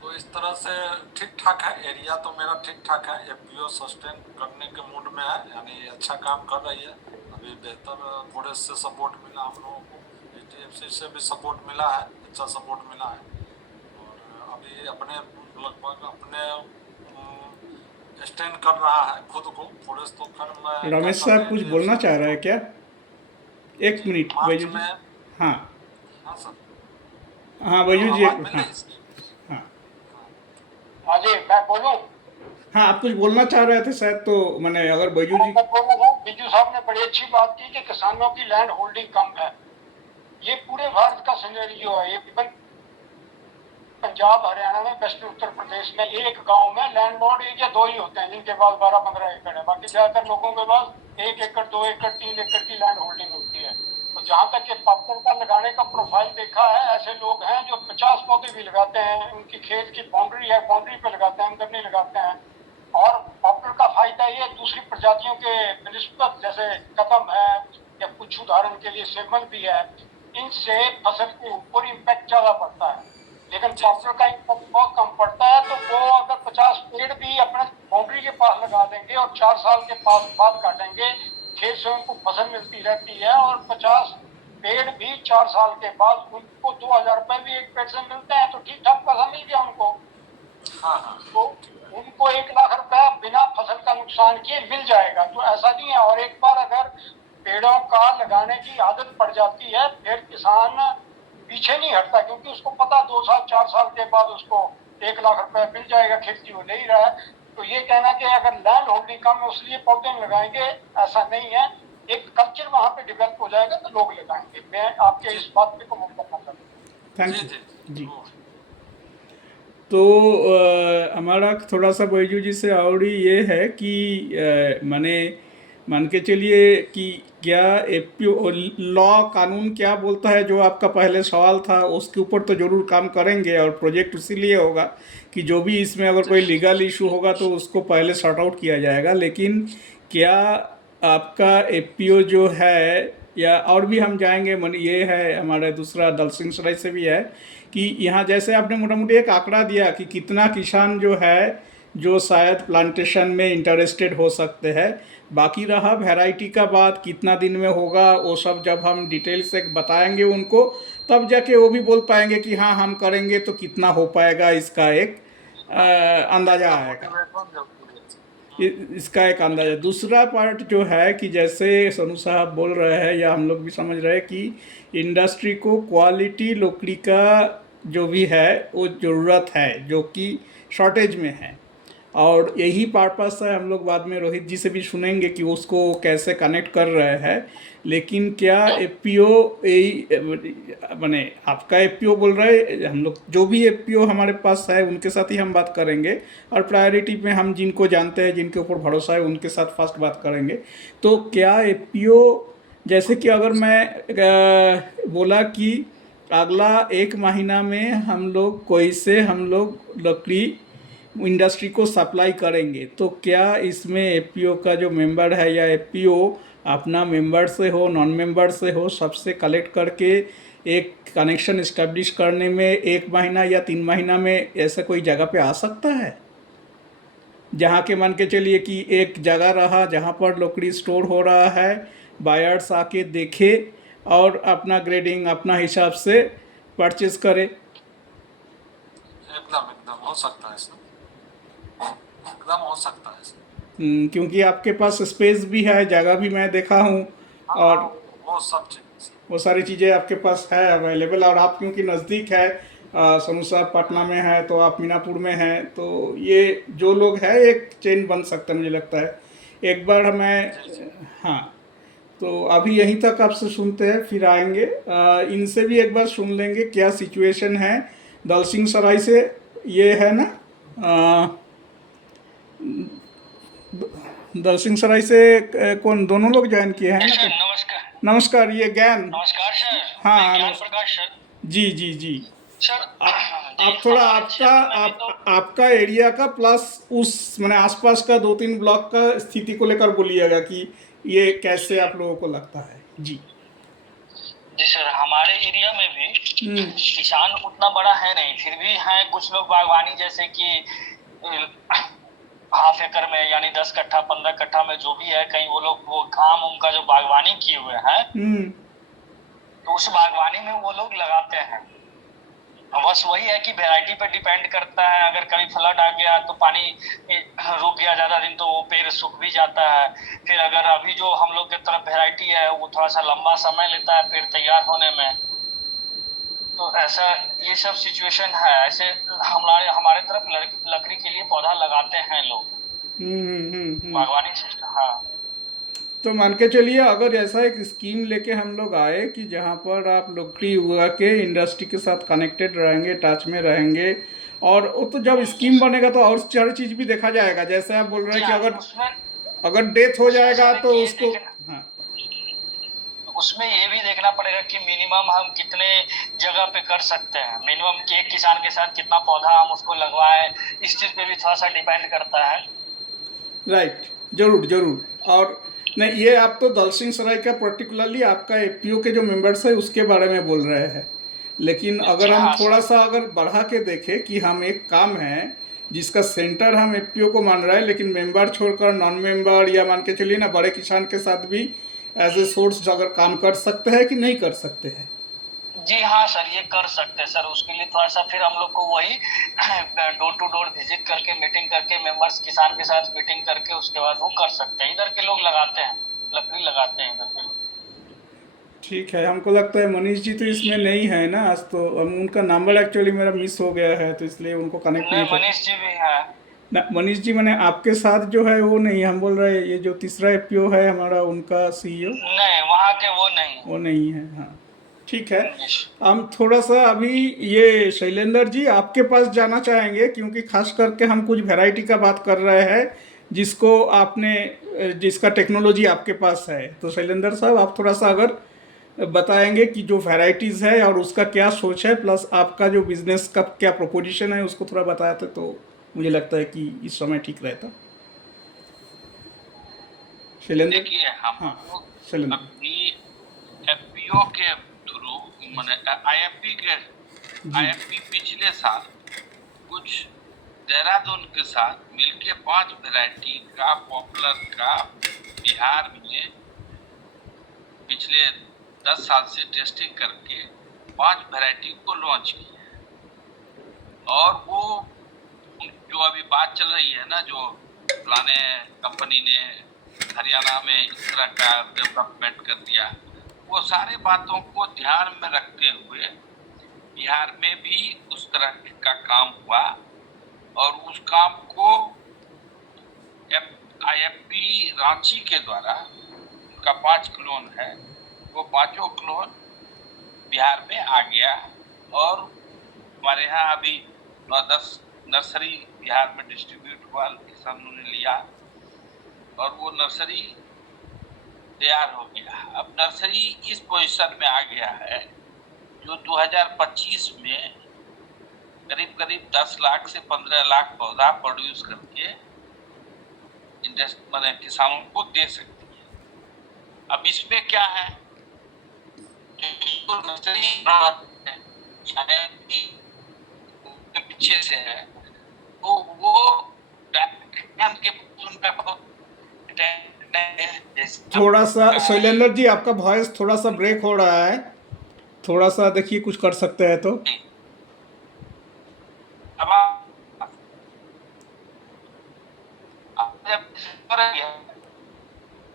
तो इस तरह से ठीक ठाक है एरिया, तो मेरा ठीक ठाक है। एफपीओ सस्टेन करने के मूड में है, यानी अच्छा काम कर रही है। अभी बेहतर थोड़े से सपोर्ट मिला हम लोगों को, एचडीएफसी से भी सपोर्ट मिला है, अच्छा सपोर्ट मिला है। और अभी अपने लगभग अपने स्टैंड कर रहा है खुद को। फॉरेस्ट तो खैर मैं रमेश साहब कुछ बोलना चाह रहे हैं क्या? एक मिनट मार्च बैजू जी। में। हाँ हाँ सर, हाँ बैजू जी, आवाज मिल हाँ रही है? हाँ हाँ जी, मैं बोलूँ। हाँ, आप कुछ बोलना चाह रहे थे शायद, तो मैंने अगर बैजू जी। मैं बोल रहा हूँ, बिजू साहब ने बड़ी अच्छी बात की कि किसानों की लैंड होल्डिंग कम है। ये पूरे भारत का सिनेरियो है। ये इवन पंजाब, हरियाणा में, वेस्ट उत्तर प्रदेश में एक गांव में लैंडलॉर्ड एक या दो ही होते हैं जिनके पास 12-15 एकड़ है। बाकी ज्यादातर लोगों के पास 1 एकड़, 2 एकड़, 3 एकड़ की लैंड होल्डिंग होती है। तो जहां तक के पॉपुलर का लगाने का प्रोफाइल देखा है, ऐसे लोग हैं जो 50 पौधे भी लगाते हैं। उनकी खेत की बाउंड्री है, बाउंड्री पे लगाते हैं, अंदर नहीं लगाते हैं। और पॉपुलर का फायदा ये दूसरी प्रजातियों के निस्बत, जैसे कदम है या कुछ उदाहरण के लिए सेमल भी है, इनसे फसल के ऊपर इम्पैक्ट ज्यादा पड़ता है। लेकिन पॉपुलर का इम्पैक्ट बहुत कम पड़ता है। तो वो अगर 50 पेड़ भी अपने बाउंड्री के पास लगा देंगे और 4 साल के पास बाद काटेंगे, खेत से उनको फसल मिलती रहती है। और 50 पेड़ भी 4 साल के बाद उनको 2000 रुपए भी एक पेड़ से मिलते हैं। तो ठीक ठाक पैसा मिल गया उनको। हाँ हाँ तो उनको 1 लाख रुपया बिना फसल का नुकसान किए मिल जाएगा। तो ऐसा नहीं है। और एक बार अगर पेड़ों का लगाने की आदत पड़ जाती है, फिर किसान पीछे नहीं हटता, क्योंकि उसको पता 2 साल 4 साल के बाद उसको 1 लाख रुपए मिल जाएगा। खेती वो ले ही रहा है। तो ये कहना कि अगर लैंड होल्डिंग कम है इसलिए पौधे लगाएंगे, ऐसा नहीं है। एक कल्चर वहां पे डेवलप हो जाएगा तो लोग लगाएंगे। मैं आपके इस बात पे कमेंट करना चाहता हूँ। थैंक जी यू जी जी। तो हमारा थोड़ा सा बैजू जी से और ये है कि माने मान के चलिए कि क्या एपीओ लॉ कानून क्या बोलता है, जो आपका पहले सवाल था उसके ऊपर तो ज़रूर काम करेंगे। और प्रोजेक्ट इसीलिए होगा कि जो भी इसमें अगर कोई लीगल इशू होगा तो उसको पहले सॉर्ट आउट किया जाएगा। लेकिन क्या आपका एपीओ जो है, या और भी हम जाएंगे, मन ये है हमारा दूसरा दल सिंह सराय से भी है कि यहाँ जैसे आपने मोटा मोटी एक आंकड़ा दिया कि कितना किसान जो है जो शायद प्लांटेशन में इंटरेस्टेड हो सकते हैं। बाकी रहा वैरायटी का बात, कितना दिन में होगा वो सब जब हम डिटेल से बताएंगे उनको, तब जाके वो भी बोल पाएंगे कि हाँ हम करेंगे तो कितना हो पाएगा, इसका एक अंदाजा आएगा। इसका एक अंदाजा। दूसरा पार्ट जो है कि जैसे सोनू साहब बोल रहे हैं या हम लोग भी समझ रहे हैं कि इंडस्ट्री को क्वालिटी लकड़ी का जो भी है वो ज़रूरत है, जो कि शॉर्टेज में है। और यही पर्पस है, हम लोग बाद में रोहित जी से भी सुनेंगे कि उसको कैसे कनेक्ट कर रहे हैं। लेकिन क्या एफपीओ माने आपका एफपीओ बोल रहे हैं, हम लोग जो भी एफपीओ हमारे पास है उनके साथ ही हम बात करेंगे। और प्रायोरिटी में हम जिनको जानते हैं, जिनके ऊपर भरोसा है, उनके साथ फर्स्ट बात करेंगे। तो क्या एफपीओ, जैसे कि अगर मैं बोला कि अगला 1 महीना में हम लोग कोई से हम लोग लकड़ी इंडस्ट्री को सप्लाई करेंगे, तो क्या इसमें एफपीओ का जो मेंबर है या एफपीओ अपना मेंबर से हो, नॉन मेंबर से हो, सबसे कलेक्ट करके एक कनेक्शन इस्टेब्लिश करने में 1 महीना या 3 महीना में ऐसा कोई जगह पे आ सकता है, जहाँ के मान के चलिए कि एक जगह रहा जहाँ पर लकड़ी स्टोर हो रहा है, बायर्स आके देखे और अपना ग्रेडिंग अपना हिसाब से परचेज करे। एकदम एकदम हो सकता है इसमें, एकदम हो सकता है इसमें। क्योंकि आपके पास स्पेस भी है, जगह भी मैं देखा हूँ, और हाँ वो सब चीज़। वो सारी चीज़ें आपके पास है अवेलेबल। और आप क्योंकि नज़दीक है, सोनू साहब पटना में है तो आप मीनापुर में हैं, तो ये जो लोग हैं एक चेन बन सकता है मुझे लगता है। एक बार मैं, हाँ, तो अभी यहीं तक आपसे सुनते हैं, फिर आएंगे इनसे भी एक बार सुन लेंगे क्या सिचुएशन है। दल सिंह सराय से ये है ना, दल सिंह सराय से कौन, दोनों लोग ज्वाइन किए हैं सर ना? नमस्कार। नमस्कार, ये ज्ञान। नमस्कार सर। हाँ, मैं ज्ञान प्रकाश सर। जी जी जी। सर आप थोड़ा हमारे आपका क्षेत्र में भी तो आपका एरिया का प्लस उस मैंने आसपास का 2-3 ब्लॉक का स्थिति को लेकर बोलिएगा कि ये कैसे आप लोगों को लगता है। जी जी सर, हमारे एरिया में भी किसान उतना बड़ा है नहीं, फिर भी हैं कुछ लोग बागवानी, जैसे कि हाफ एकड़ में यानी 10 कट्ठा 15 कट्ठा में जो भी है, कहीं वो लोग वो आम उनका जो बागवानी किए हुए हैं, तो उस बागवानी में वो लोग लगाते हैं। बस वही है कि वैरायटी पे डिपेंड करता है। अगर कभी फ्लड आ गया तो पानी रुक गया ज़्यादा दिन तो वो पेड़ सूख भी जाता है। फिर अगर अभी जो हम लोग के तरफ वैरायटी है वो थोड़ा सा लंबा समय लेता है पेड़ तैयार होने में, तो ऐसा ये सब सिचुएशन है। ऐसे हमारे हमारे तरफ लकड़ी के लिए पौधा लगाते हैं लोग, बागवानी सिस्टम। हाँ, तो मान के चलिए अगर ऐसा एक स्कीम लेके हम लोग आए कि जहाँ पर आप लकड़ी उगा के इंडस्ट्री के साथ कनेक्टेड रहेंगे, टच में रहेंगे, और वो तो जब स्कीम बनेगा तो और सारी चीज़ भी देखा जाएगा। जैसे आप बोल रहे हैं कि अगर डेथ हो जाएगा तो उसको, हाँ, उसमें ये भी देखना पड़ेगा कि मिनिमम हम कितने जगह पे कर सकते हैं, मिनिमम कि एक किसान के साथ कितना पौधा हम उसको लगवाएं, इस चीज़ पे भी थोड़ा सा डिपेंड करता है। राइट, जरूर जरूर। और नहीं, ये आप तो दलसिंह सराय का पर्टिकुलरली आपका एपीओ के जो मेंबर्स है उसके बारे में बोल रहे हैं, लेकिन अगर हम थोड़ा सा अगर बढ़ा के देखें कि हम एक काम है जिसका सेंटर हम एपीओ को मान रहे हैं, लेकिन मेंबर छोड़कर नॉन मेंबर या मान के चलिए ना बड़े किसान के साथ भी एज ए सोर्स अगर काम कर सकते हैं कि नहीं कर सकते हैं? जी हाँ सर, ये कर सकते हैं सर। उसके लिए थोड़ा सा फिर हम लोग को वही डोर टू डोर विजिट करके, मीटिंग करके, मेंबर्स किसान के साथ मीटिंग करके उसके बाद वो कर सकते हैं। इधर के लोग लगाते हैं, लकड़ी लगाते हैं इधर के लोग। ठीक है, हमको लगता है मनीष जी तो इसमें नहीं है ना आज, तो उनका नंबर एक्चुअली मेरा मिस हो गया है, तो इसलिए उनको कनेक्ट नहीं कर। मनीष जी भी है ना, मनीष जी मैंने आपके साथ जो है वो नहीं, हम बोल रहे हैं ये जो तीसरा एपीओ है हमारा, उनका सीईओ नहीं, वहाँ के वो नहीं है। हाँ, ठीक है। हम थोड़ा सा अभी ये शैलेंद्र जी आपके पास जाना चाहेंगे, क्योंकि खास करके हम कुछ वैरायटी का बात कर रहे हैं जिसको आपने, जिसका टेक्नोलॉजी आपके पास है। तो शैलेंद्र साहब आप थोड़ा सा अगर बताएंगे कि जो वैरायटीज़ है और उसका क्या सोच है, प्लस आपका जो बिजनेस का क्या प्रोपोजिशन है उसको थोड़ा बताते तो मुझे लगता है कि इस समय ठीक रहता। शैलेंद्र, देखिए हम हाँ शैलेंद्र, अपनी एफपीओ के थ्रू मैंने आईएफपी पिछले साल कुछ देहरादून के साथ मिलके 5 वैरायटी का पॉपुलर का बिहार में पिछले 10 साल से टेस्टिंग करके 5 वैरायटी को लॉन्च किया। और वो जो अभी बात चल रही है ना, जो फलाने कंपनी ने हरियाणा में इस तरह का डेवलपमेंट कर दिया, वो सारे बातों को ध्यान में रखते हुए बिहार में भी उस तरह का काम हुआ। और उस काम को आईएफपी रांची के द्वारा, उनका 5 क्लोन है, वो 5 क्लोन बिहार में आ गया। और हमारे यहाँ अभी 9-10 नर्सरी बिहार में डिस्ट्रीब्यूट हुआ, किसानों ने लिया और वो नर्सरी तैयार हो गया। अब नर्सरी इस पोजीशन में आ गया है जो 2025 में करीब करीब 10 लाख से 15 लाख पौधा प्रोड्यूस करके मैंने किसानों को दे सकती है। अब इसमें क्या है, जो नर्सरी के पीछे से है, तो वो के थोड़ा सा शैलेंद्र जी आपका वॉइस थोड़ा सा ब्रेक हो रहा है, थोड़ा सा देखिए कुछ कर सकते हैं तो।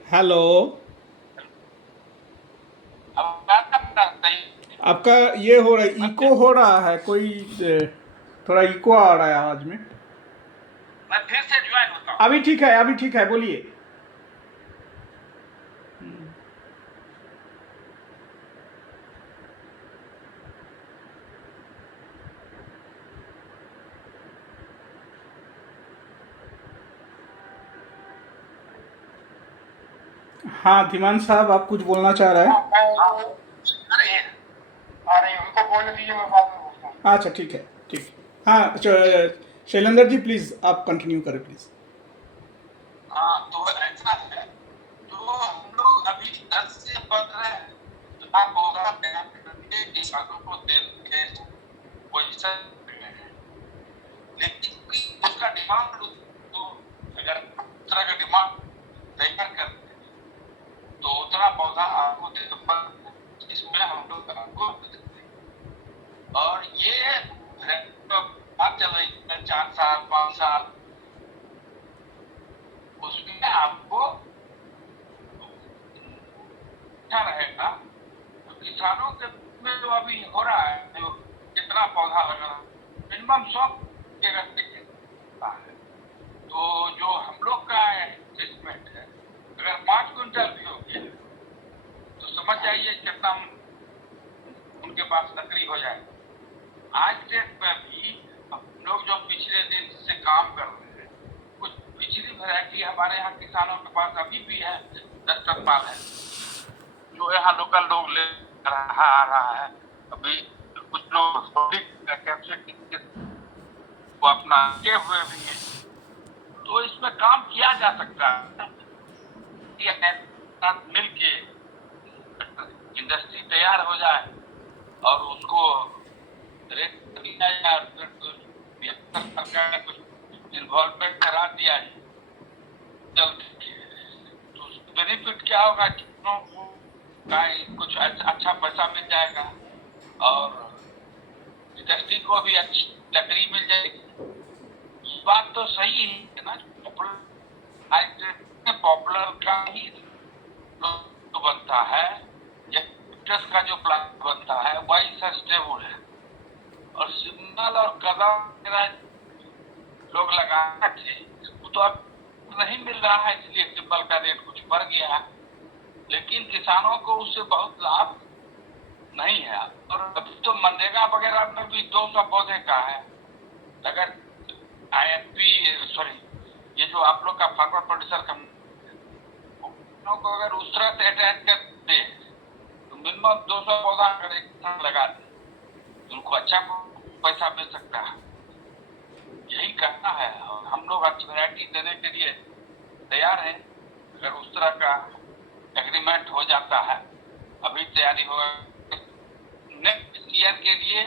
हेलो, आपका ये हो रहा है, इको हो रहा है, कोई थोड़ा इको आ रहा है आवाज में। मैं फिर से ज्वाइन होता हूं। अभी ठीक है, अभी ठीक है, बोलिए। हाँ धीमान साहब, आप कुछ बोलना चाह रहे हैं? अरे उनको बोलने दीजिए, मैं बाद में बोलता हूँ। अच्छा ठीक है, ठीक। हाँ शैलेंद्र जी प्लीज आप कंटिन्यू करें प्लीज। हाँ, तो ऐसा है, तो हम लोग अभी 10 से 15 लाख पौधा तैयार करके किसानों को देने के पोजीशन में है। लेकिन उसका डिमांड, तो अगर उस तरह का डिमांड तैयार करते तो उतना पौधा आपको दे दो, जिसमें हम लोग आपको देते हैं। और ये बात चल रही है 4 साल 5 साल, उसमें आपको अच्छा रहेगा। तो किसानों के में जो अभी हो रहा है, जो जितना पौधा लगा मिनिमम 100 के रस्ते है, तो जो हम लोग का इन्वेस्टमेंट है अगर 5 क्विंटल भी हो गया तो समझ जाइए कितना उनके पास नकली हो जाए। आज डेट में भी हम लोग जो पिछले दिन से काम कर रहे हैं, कुछ पिछली वैरायटी हमारे यहाँ किसानों के पास अभी भी है, 10 टन माल है जो यहाँ लोकल लोग ले आ रहा है। अभी कुछ लोग कैपेसिटी वो अपना के हुए भी हैं, तो इसमें काम किया जा सकता है। मिल के इंडस्ट्री तैयार हो जाए और उसको रेट दिया जाए, फिर सरकार ने कुछ इन्वॉल्वमेंट करा दिया है तो बेनिफिट क्या होगा, किसानों को कुछ अच्छा पैसा मिल जाएगा और इंडस्ट्री को भी अच्छी लकड़ी मिल जाएगी। ये बात तो सही है ना, पॉपुलर का ही तो बनता है, का जो प्लान बनता है वही सस्टेबल है और सिग्नल और कदम लोग लगाए थे वो तो अब नहीं मिल रहा है, इसलिए सिंबल का रेट कुछ बढ़ गया है, लेकिन किसानों को उससे बहुत लाभ नहीं है। और अभी तो मनरेगा वगैरह में भी 200 पौधे का है। अगर IFP ये जो आप लोग का फार्मर प्रोड्यूसर को अगर उस तरह से अटैच कर दे तो मिनिमम 200 पौधा अगर एक साथ लगा दे तो उनको अच्छा पैसा मिल सकता है। यही करना है और हम लोग अच्छी वैरायटी देने के लिए तैयार हैं। अगर उस तरह का एग्रीमेंट हो जाता है, अभी तैयारी होगा, नेक्स्ट ईयर के लिए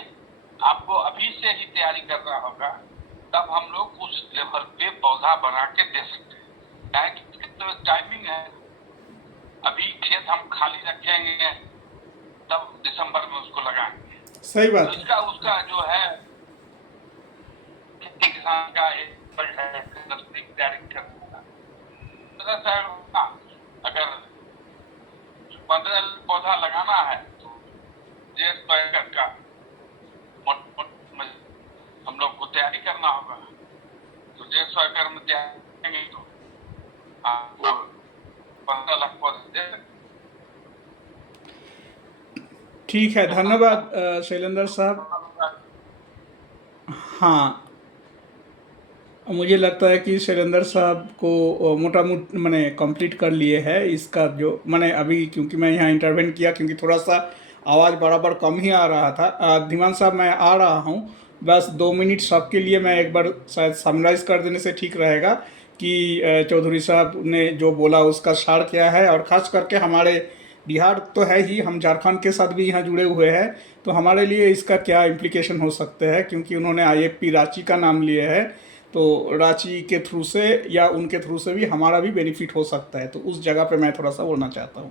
आपको अभी से ही तैयारी करना होगा, तब हम लोग उस लेवल पे पौधा बना के दे सकते हैं। तो टाइमिंग है, अभी खेत हम खाली रखेंगे तब दिसंबर में उसको लगाएंगे। सही बात तो उसका जो है खेती किसान का एक तैयारी करना, अगर 15 पौधा लगाना है तो 150 एकड़ का हम लोग को तैयारी करना होगा, तो 150 एकड़ में तैयारी करेंगे तो आपको 15 लाख पौधे दे सकते। ठीक है, धन्यवाद शैलेंद्र साहब। हाँ, मुझे लगता है कि शैलेंद्र साहब को मोटा मोटी मैंने कंप्लीट कर लिए है इसका जो मैंने अभी, क्योंकि मैं यहाँ इंटरवेंट किया क्योंकि थोड़ा सा आवाज़ बराबर कम ही आ रहा था। धीमान साहब मैं आ रहा हूँ, बस 2 मिनट सबके लिए मैं एक बार शायद समराइज़ कर देने से ठीक रहेगा कि चौधरी साहब ने जो बोला उसका सार क्या है, और ख़ास करके हमारे बिहार तो है ही, हम झारखंड के साथ भी यहाँ जुड़े हुए हैं, तो हमारे लिए इसका क्या इम्प्लीकेशन हो सकते हैं, क्योंकि उन्होंने IFP रांची का नाम लिए है, तो रांची के थ्रू से या उनके थ्रू से भी हमारा भी बेनिफिट हो सकता है। तो उस जगह पे मैं थोड़ा सा बोलना चाहता हूँ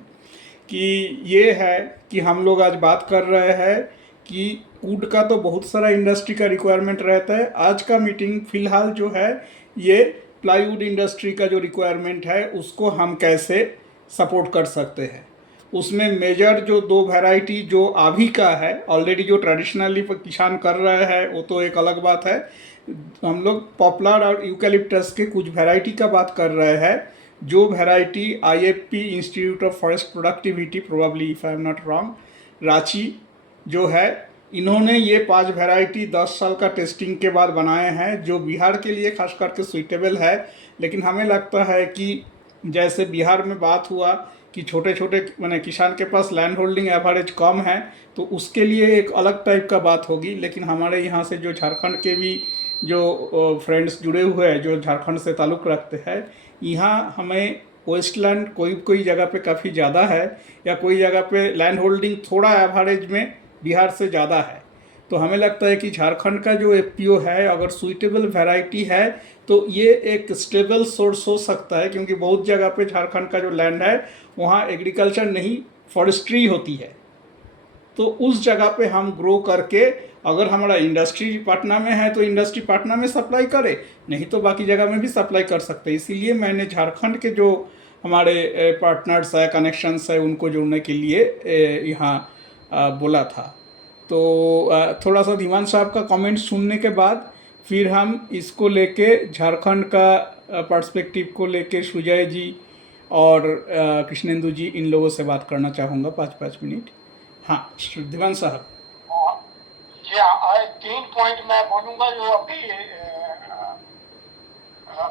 कि ये है कि हम लोग आज बात कर रहे हैं कि वुड का तो बहुत सारा इंडस्ट्री का रिक्वायरमेंट रहता है। आज का मीटिंग फ़िलहाल जो है ये प्लाईवुड इंडस्ट्री का जो रिक्वायरमेंट है उसको हम कैसे सपोर्ट कर सकते हैं। उसमें मेजर जो 2 वैरायटी जो अभी का है, ऑलरेडी जो ट्रेडिशनली किसान कर रहे हैं वो तो एक अलग बात है, हम लोग पॉपुलर और यूकैलिप्टस के कुछ वैरायटी का बात कर रहे हैं, जो variety IFP institute of forest productivity, probably if I am not wrong, Ranchi जो है, इन्होंने ये 5 वैरायटी 10 साल का टेस्टिंग के बाद बनाए हैं, जो बिहार के लिए खास करके सुइटेबल है। लेकिन हमें लगता है कि जैसे बिहार में बात हुआ कि छोटे छोटे मैंने किसान के पास लैंड होल्डिंग एवरेज कम है, तो उसके लिए एक अलग टाइप का बात होगी। लेकिन हमारे यहाँ से जो झारखंड के भी जो फ्रेंड्स जुड़े हुए हैं जो झारखंड से ताल्लुक़ रखते हैं, यहाँ हमें वेस्टलैंड कोई जगह पे काफ़ी ज़्यादा है, या कोई जगह पे लैंड होल्डिंग थोड़ा एवरेज में बिहार से ज़्यादा है। तो हमें लगता है कि झारखंड का जो FPO है, अगर सुइटेबल वैरायटी है तो ये एक स्टेबल सोर्स हो सकता है, क्योंकि बहुत जगह पे झारखंड का जो लैंड है वहाँ एग्रीकल्चर नहीं फॉरेस्ट्री होती है। तो उस जगह पे हम ग्रो करके, अगर हमारा इंडस्ट्री पटना में है तो इंडस्ट्री पटना में सप्लाई करे, नहीं तो बाकी जगह में भी सप्लाई कर सकते हैं। इसीलिए मैंने झारखंड के जो हमारे पार्टनर्स है, कनेक्शंस है, उनको जोड़ने के लिए यहाँ बोला था। तो थोड़ा सा धीमान साहब का कमेंट सुनने के बाद फिर हम इसको लेके झारखंड का पर्सपेक्टिव को लेके सुजय जी और कृष्णेंदु जी इन लोगों से बात करना चाहूँगा 5-5 मिनट। हाँ धीमान साहब। जी हाँ, 3 पॉइंट मैं बोलूँगा जो अभी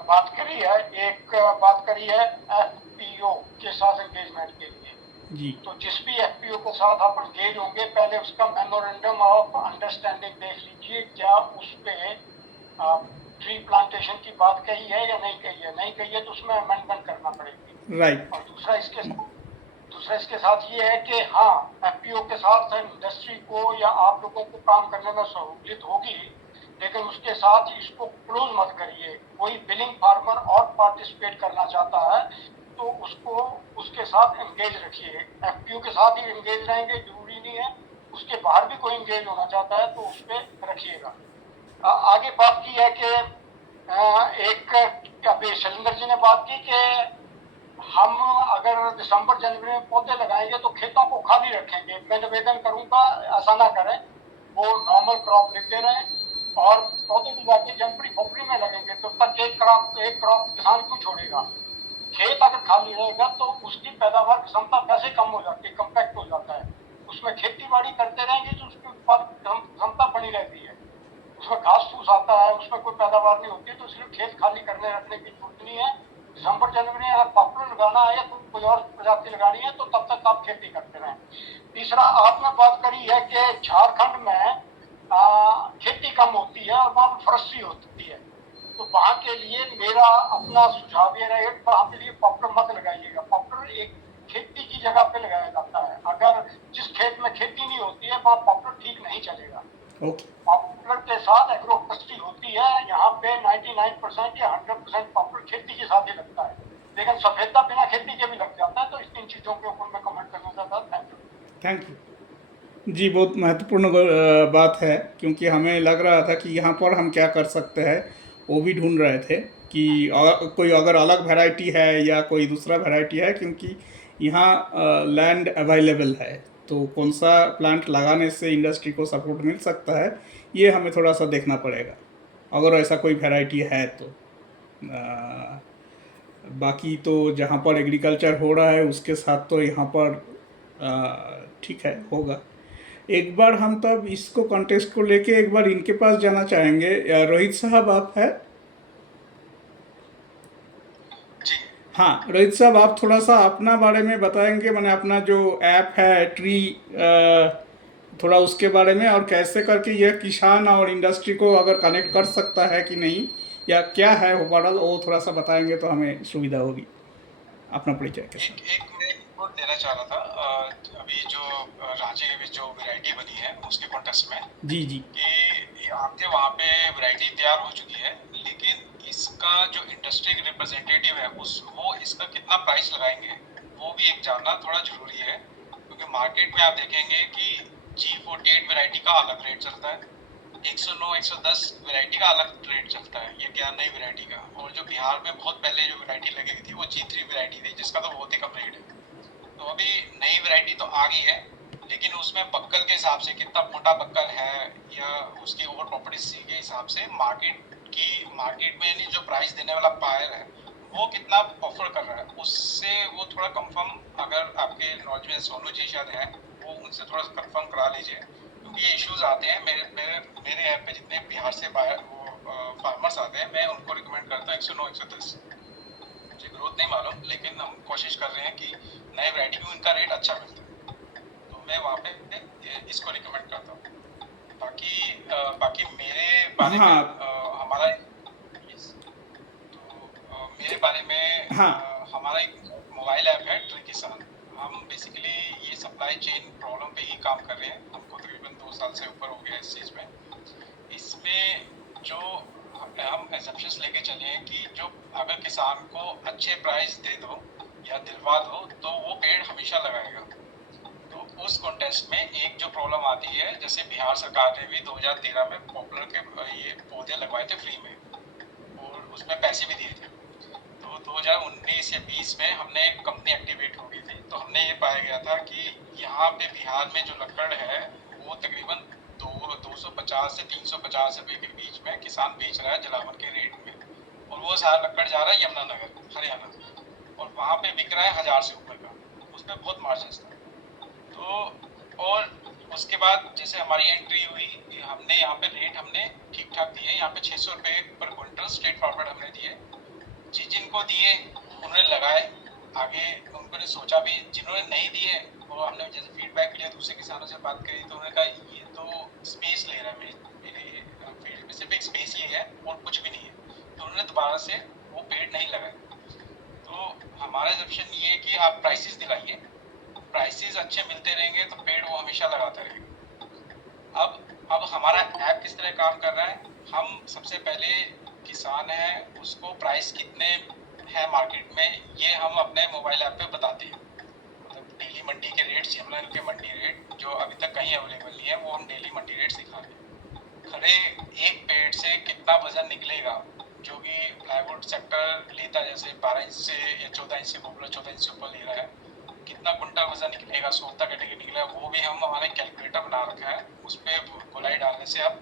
बात करी है। एक बात करी है एफपीओ के साथ एंगेजमेंट के लिए जी। तो जिस भी एफपीओ के साथ आप एंगेज होंगे पहले उसका मेमोरेंडम ऑफ अंडरस्टैंडिंग देख लीजिए, क्या उस पे ट्री प्लांटेशन की बात कही है या नहीं कही है। नहीं कही है तो उसमें अमेंडमेंट करना पड़ेगी। राइट। और दूसरा इसके साथ ये है कि हाँ, एफपीओ के साथ इंडस्ट्री को या आप लोगों को काम करने में सहूलियत होगी, लेकिन उसके साथ इसको क्लोज मत करिए। कोई बिलिंग फार्मर और पार्टिसिपेट करना चाहता है तो उसको उसके साथ एंगेज रखिए। एफपीओ के साथ ही एंगेज रहेंगे जरूरी नहीं है, उसके बाहर भी कोई एंगेज होना चाहता है तो उस पर रखिएगा। आगे बात की है कि एक अभी शैलेंद्र जी ने बात की कि हम अगर दिसंबर जनवरी में पौधे लगाएंगे तो खेतों को खाली रखेंगे। मैं निवेदन करूंगा ऐसा ना करें, वो नॉर्मल क्रॉप लेते रहें और पौधे भी जाके जनवरी फरवरी में लगेंगे तो तक एक क्रॉप किसान क्यों छोड़ेगा। खेत अगर खाली रहेगा तो उसकी पैदावार क्षमता वैसे कम हो जाती है, कम्पैक्ट हो जाता है। उसमें खेती बाड़ी करते रहेंगे तो उसकी उत्पादन क्षमता बनी रहती है। उसमें घास फूस आता है, उसमें कोई पैदावार नहीं होती, तो सिर्फ खेत खाली करने रखने की जरूरत नहीं है। दिसंबर जनवरी अगर पॉपुलर लगाना है या कोई और प्रजाति लगानी है तो तब तक आप खेती करते रहें। तीसरा, आपने बात करी है कि झारखंड में खेती कम होती है और वहाँ पर फॉरेस्ट्री होती है, तो वहाँ के लिए मेरा अपना सुझाव ये रहेगा, वहाँ के लिए पॉपुलर मत लगाइएगा। पॉपुलर एक खेती की जगह पे लगाया जाता है। अगर जिस खेत में खेती नहीं होती है वहाँ पॉपुलर ठीक नहीं चलेगा। पॉपुलर के साथ एग्रोफॉरेस्ट्री होती है। यहाँ पे 99% या 100% पॉपुलर खेती के साथ ही लगता है, लेकिन सफेदा बिना खेती के भी लग जाता है। तो इन चीजों के ऊपर मैं कमेंट करना चाहता था। थैंक यू जी। बहुत महत्वपूर्ण बात है, क्योंकि हमें लग रहा था कि यहाँ पर हम क्या कर सकते हैं वो भी ढूंढ रहे थे कि कोई अगर अलग वैरायटी है या कोई दूसरा वैरायटी है, क्योंकि यहाँ लैंड अवेलेबल है तो कौन सा प्लांट लगाने से इंडस्ट्री को सपोर्ट मिल सकता है ये हमें थोड़ा सा देखना पड़ेगा, अगर ऐसा कोई वैरायटी है तो। बाकी तो जहाँ पर एग्रीकल्चर हो रहा है उसके साथ तो यहाँ पर ठीक है, होगा। एक बार हम तब इसको कॉन्टेस्ट को लेके एक बार इनके पास जाना चाहेंगे। रोहित साहब आप है? जी हाँ रोहित साहब, आप थोड़ा सा अपना बारे में बताएंगे, मैंने अपना जो ऐप है ट्री थोड़ा उसके बारे में, और कैसे करके यह किसान और इंडस्ट्री को अगर कनेक्ट कर सकता है कि नहीं या क्या है ओवरऑल, वो थोड़ा सा बताएंगे तो हमें सुविधा होगी। अपना परिचय के साथ। एक मैं इनपुट देना चाह रहा था अभी जो रांची के बीच जो वैरायटी बनी है उसके कॉन्टेस्ट में जी कि आपके वहाँ पे वैरायटी तैयार हो चुकी है, लेकिन इसका जो इंडस्ट्री के रिप्रेजेंटेटिव है वो इसका कितना प्राइस लगाएंगे वो भी एक जानना थोड़ा जरूरी है, क्योंकि मार्केट में आप देखेंगे कि G48 वैरायटी का अलग रेट चलता है, 109 110 वैरायटी का अलग रेट चलता है, ये क्या नई वैरायटी का। और जो बिहार में बहुत पहले जो वैरायटी लगी थी वो G3 वैरायटी थी जिसका तो बहुत ही कम रेट है। तो अभी नई वैरायटी तो आ गई है, लेकिन उसमें बक्कल के हिसाब से कितना मोटा बक्कल है या उसकी ओवर प्रॉपर्टी के हिसाब से मार्केट में जो प्राइस देने वाला बायर है वो कितना ऑफर कर रहा है, उससे वो थोड़ा कंफर्म अगर आपके नॉलेज में सोनू जी शायद है वो उनसे थोड़ा कंफर्म करा लीजिए, क्योंकि ये इश्यूज आते हैं। मेरे ऐप पे जितने बिहार से फार्मर्स आते हैं मैं उनको रिकमेंड करता हूँ 109 110। मुझे ग्रोथ नहीं मालूम, लेकिन हम कोशिश कर रहे हैं कि नए वैरायटी में उनका रेट अच्छा मिलता है, तो मैं वहाँ पे इसको रिकमेंड करता हूँ। बाकी मेरे बारे में हमारा मेरे बारे में हमारा एक मोबाइल ऐप है ट्री किसान। हम बेसिकली ये सप्लाई चेन प्रॉब्लम पे ही काम कर रहे हैं, हमको तकरीबन 2 साल से ऊपर हो गया इस चीज़ में। इसमें जो हम एग्जम्पशंस लेके चले हैं कि जो अगर किसान को अच्छे प्राइस दे दो या दिलवा दो तो वो पेड़ हमेशा लगाएगा। तो उस कॉन्टेस्ट में एक जो प्रॉब्लम आती है, जैसे बिहार सरकार ने भी 2013 में पॉपुलर के ये पौधे लगवाए थे फ्री में और उसमें पैसे भी दिए थे। तो 2019 या 20 में हमने एक कंपनी एक्टिवेट हो गई थी, तो हमने ये पाया गया था कि यहाँ पे बिहार में जो लकड़ है वो तकरीबन 250 से 350 रुपए के बीच में किसान बेच रहा है जलावन के रेट में, और वो सारा लक्कड़ जा रहा है यमुनानगर हरियाणा, और वहाँ पे बिक रहा है 1000 से ऊपर का, उसमें बहुत मार्जिन था। तो और उसके बाद जैसे हमारी एंट्री हुई, हमने यहाँ पे रेट हमने ठीक ठाक दिए, यहाँ पे 600 रुपये पर क्विंटल स्ट्रेट फॉरवर्ड हमने दिए। जिनको दिए उन्होंने लगाए, आगे उन्होंने सोचा भी, जिन्होंने नहीं दिए वो हमने जैसे फीडबैक लिया, दूसरे किसानों से बात करी तो उन्होंने कहा ये तो स्पेस ले रहा है मेरे फील्ड में, सिर्फ एक स्पेस ही है और कुछ भी नहीं है, तो उन्होंने दोबारा से वो पेड़ नहीं लगाए। तो हमारा सजेशन ये है कि आप प्राइसेस दिलाइए, प्राइसेस अच्छे मिलते रहेंगे तो पेड़ वो हमेशा लगाता रहेगा। अब हमारा ऐप किस तरह काम कर रहा है, हम सबसे पहले किसान है उसको प्राइस कितने है मार्केट में ये हम अपने मोबाइल ऐप पे बताते हैं, मतलब डेली मंडी के रेट, शिमला के मंडी रेट जो अभी तक कहीं अवेलेबल नहीं है वो हम डेली मंडी रेट दिखा रहे हैं। खड़े एक पेड़ से कितना वजन निकलेगा, जो कि प्लाईवुड सेक्टर लेता है, जैसे 12 इंच से या 14 इंच से पॉपुलर 14 इंच से ऊपर ले रहा है, कितना कुंटल वजन निकलेगा, सोता कैटेगरी निकलेगा, वो भी हम हमारे कैलकुलेटर बना रखा है, उस पर गोलाई डालने से आप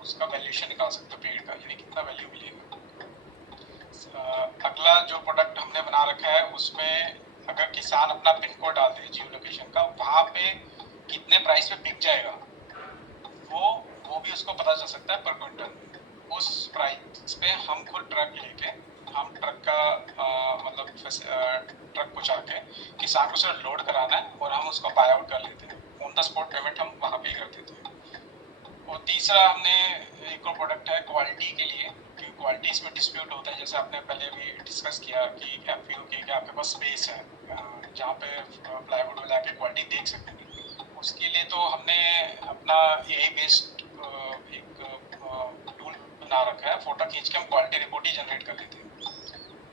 उसका वैल्यूएशन निकाल सकते हो पेड़ का, यानी कितना वैल्यू मिलेगा। अगला जो प्रोडक्ट हमने बना रखा है उसमें अगर किसान अपना पिन कोड डाल दे जियो लोकेशन का, वहाँ पे कितने प्राइस पे बिक जाएगा वो भी उसको पता चल सकता है पर क्विंटल। उस प्राइस पे हम खुद ट्रक लेके, हम ट्रक का मतलब ट्रक पहुँचा के किसान को सिर्फ लोड कराना है और हम उसको बाय आउट कर लेते हैं, ऑन द स्पॉट पेमेंट हम वहाँ पे कर देते हैं। और तीसरा हमने एक और प्रोडक्ट है क्वालिटी के लिए, क्योंकि क्वालिटी इसमें डिस्प्यूट होता है, जैसे आपने पहले भी डिस्कस किया कि क्या आपके पास स्पेस है जहाँ पे प्लाईवुड वाले आके क्वालिटी देख सकते हैं। उसके लिए तो हमने अपना AI बेस्ड एक टूल बना रखा है, फोटो खींच के हम क्वालिटी रिपोर्ट ही जनरेट कर लेते हैं।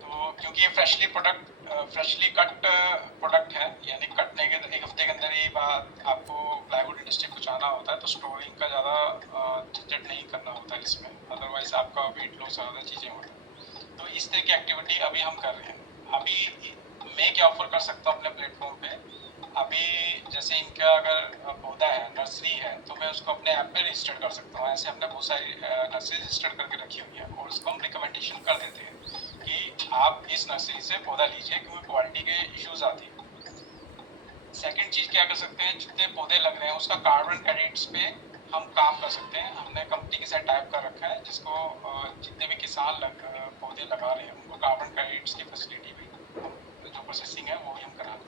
तो क्योंकि ये फ्रेशली कट प्रोडक्ट है, यानी कटने के 1 हफ्ते के अंदर ही बाद आपको प्लाईवुड इंडस्ट्री पहुँचाना होता है, तो स्टोरिंग का ज़्यादा झंझट नहीं करना होता है इसमें, अदरवाइज आपका वेट लॉस ज़्यादा चीज़ें होती हैं। तो इस तरह की एक्टिविटी अभी हम कर रहे हैं। अभी मैं क्या ऑफर कर सकता हूँ अपने प्लेटफॉर्म पे, अभी जैसे इनका अगर पौधा है, नर्सरी है, तो मैं उसको अपने ऐप पे रजिस्टर कर सकता हूँ। ऐसे हमने बहुत सारी नर्सरी रजिस्टर करके रखी हुई है और उसको हम रिकमेंडेशन कर देते हैं कि आप इस नर्सरी से पौधा लीजिए, क्योंकि क्वालिटी के इश्यूज आती हैं। सेकंड चीज़ क्या कर सकते हैं, जितने पौधे लग रहे हैं उसका कार्बन क्रेडिट्स पे हम काम कर सकते हैं। हमने कंपनी के साथ टाइप कर रखा है, जिसको जितने भी किसान पौधे लगा रहे हैं उनको कार्बन क्रेडिट्स की फैसिलिटी भी, जो प्रोसेसिंग है वो भी हम करा दें।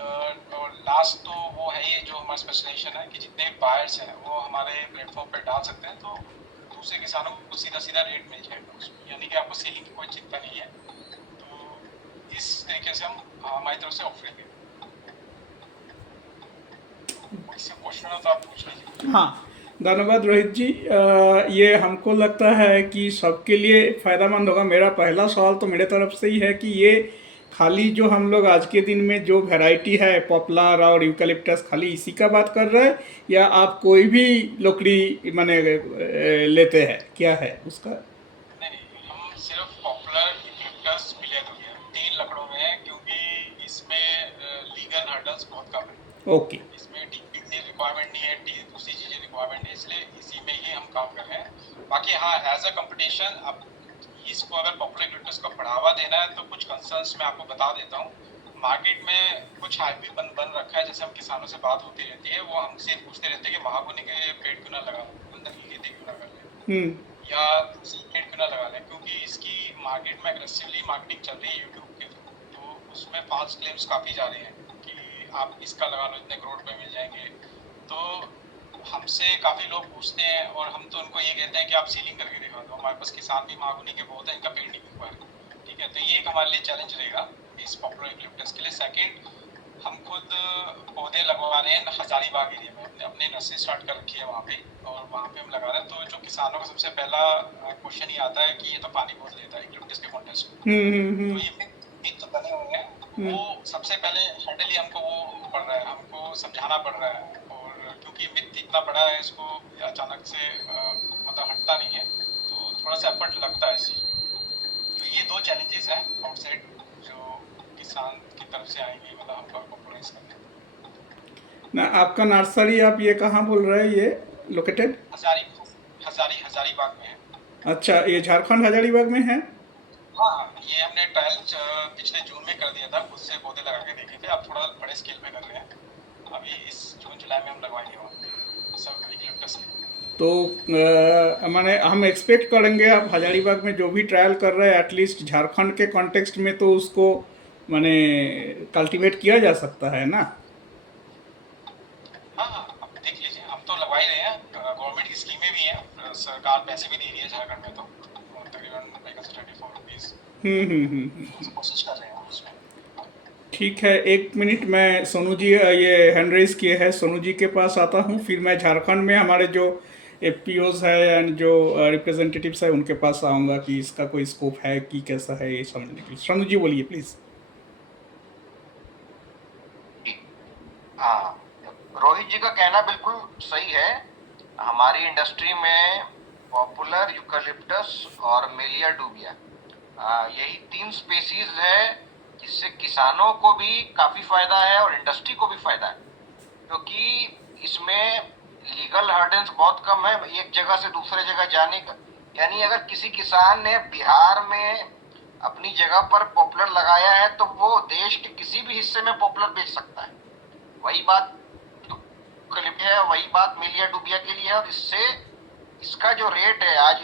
और लास्ट तो वो है ये जो हमारा स्पेशलाइजेशन है कि जितने बायर्स हैं वो हमारे प्लेटफॉर्म पे डाल सकते हैं, तो दूसरे किसानों को सीधा रेट मिल जाएगा उसमें, यानी कि आपको सेलिंग की कोई चिंता नहीं है। तो इस तरीके से हम हमारी तरफ से ऑफर देंगे। इससे क्वेश्चन हो तो आप पूछ लीजिए। हाँ, धन्यवाद रोहित जी। ये हमको लगता है कि सबके लिए फ़ायदेमंद होगा। मेरा पहला सवाल तो मेरे तरफ से ही है कि ये खाली जो हम लोग आज के दिन में जो वैरायटी है पॉपुलर और यूकलिप्टस, खाली इसी का बात कर रहे हैं या आप कोई भी लकड़ी माने लेते हैं, क्या है उसका? नहीं, हम सिर्फ पॉपुलर, यूकलिप्टस, बिलिया 3 लकड़ों में है, क्योंकि इसमें लीगल हर्डल्स बहुत कम है। ओके, इसमें डीपी रिक्वायरमेंट नहीं है, दूसरी चीज़ें रिक्वायरमेंट है, इसलिए इसी में ही हम काम कर रहे हैं। बाकी हाँ, एज अ कंपटीशन अब इसको अगर पॉपुलर यूकलिप्टस को बढ़ावा देना है तो कुछ कंसर्न्स मैं आपको बता देता हूँ। मार्केट में कुछ हाइप भी बन रखा है, जैसे हम किसानों से बात होती रहती है, वो हमसे पूछते रहते हैं कि महागुनी के पेड़ क्यों ना लगा, अंदर की खेती क्यों ना कर लें, या दूसरी पेड़ क्यों ना लगा लें, क्योंकि इसकी मार्केट में एग्रेसिवली मार्केटिंग चल रही है यूट्यूब के थ्रू। तो उसमें फॉल्स क्लेम्स काफ़ी जा रहे हैं कि आप इसका लगा लो, इतने करोड़ रुपये मिल जाएंगे। तो हमसे काफ़ी लोग पूछते हैं और हम तो उनको ये कहते हैं कि आप सीलिंग करके दिखा दो, हमारे पास किसान भी महागुनी के बहुत है, इनका पेड़ नहीं बिक पा रहे। ठीक है, तो ये एक हमारे लिए चैलेंज रहेगा इस पॉपुलर यूकलिप्टस के लिए। सेकंड, हम खुद पौधे लगवा रहे हैं हजारीबाग एरिया में, अपने नर्सरी स्टार्ट कर रखी है वहाँ पे, और वहाँ पे हम लगा रहे हैं। तो जो किसानों का सबसे पहला क्वेश्चन ही आता है कि ये तो पानी बहुत लेता है यूकलिप्टस के कॉन्टेस्ट में, तो ये मिथ तो बने हुए हैं, वो सबसे पहले हैंडल ही हमको वो पड़ रहा है, हमको समझाना पड़ रहा है। और क्योंकि मिथ इतना बड़ा है, इसको अचानक से मतलब हटता नहीं है, तो थोड़ा सा एफर्ट लगता है इस चीज़ में। तो ये 2 चैलेंजेस हैं आउटसाइड जो किसान की तरफ से आएंगे, मतलब हमको कॉम्प्रोमाइज़ करने। ना आपका नर्सरी आप ये कहाँ बोल रहे हैं, ये लोकेटेड? हजारीबाग में है। अच्छा, ये झारखंड हजारीबाग में है। हाँ हाँ, ये हमने ट्रायल पिछले जून में कर दिया था, खुद से पौधे लगा के देखे थे। अब थोड़ा बड़े स्केल पे कर रहे हैं, अभी इस जून जुलाई में हम लगवाएंगे वहाँ सब यूकलिप्टस के। तो माने हम एक्सपेक्ट करेंगे आप हजारीबाग में जो भी ट्रायल कर रहे हैं एटलीस्ट झारखंड के कॉन्टेक्स्ट में तो उसको माने कल्टीवेट किया जा सकता है ना? हाँ हाँ, आप देख लीजिए, हम तो लगवा ही रहे हैं। गवर्नमेंट की स्कीमें भी हैं, सरकार पैसे भी दे रही है झारखंड में, तो तकरीबन ₹34 कोशिश कर रहे हैं हम उसमें। ठीक है, 1 मिनट, मैं सोनू जी ये हैंड रेज किए हैं, सोनू जी के पास आता हूँ, फिर मैं झारखंड में हमारे जो एफपीओज है एंड जो रिप्रेजेंटेटिव्स है उनके पास आऊँगा कि इसका कोई स्कोप है कि कैसा है ये समझने के लिए। सोनू जी बोलिए प्लीज़। हाँ, रोहित जी का कहना बिल्कुल सही है। हमारी इंडस्ट्री में पॉपुलर, यूकलिप्टस और मेलिया डूबिया, यही 3 स्पेसीज है जिससे किसानों को भी काफ़ी फायदा है और इंडस्ट्री को भी फायदा है, क्योंकि इसमें लीगल हर्डल्स बहुत कम है एक जगह से दूसरे जगह जाने का। यानी अगर किसी किसान ने बिहार में अपनी जगह पर पॉपुलर लगाया है तो वो देश के किसी भी हिस्से में पॉपुलर बेच सकता है। वही बात है, वही बात मेलिया डूबिया के लिए है। और इससे इसका जो रेट है आज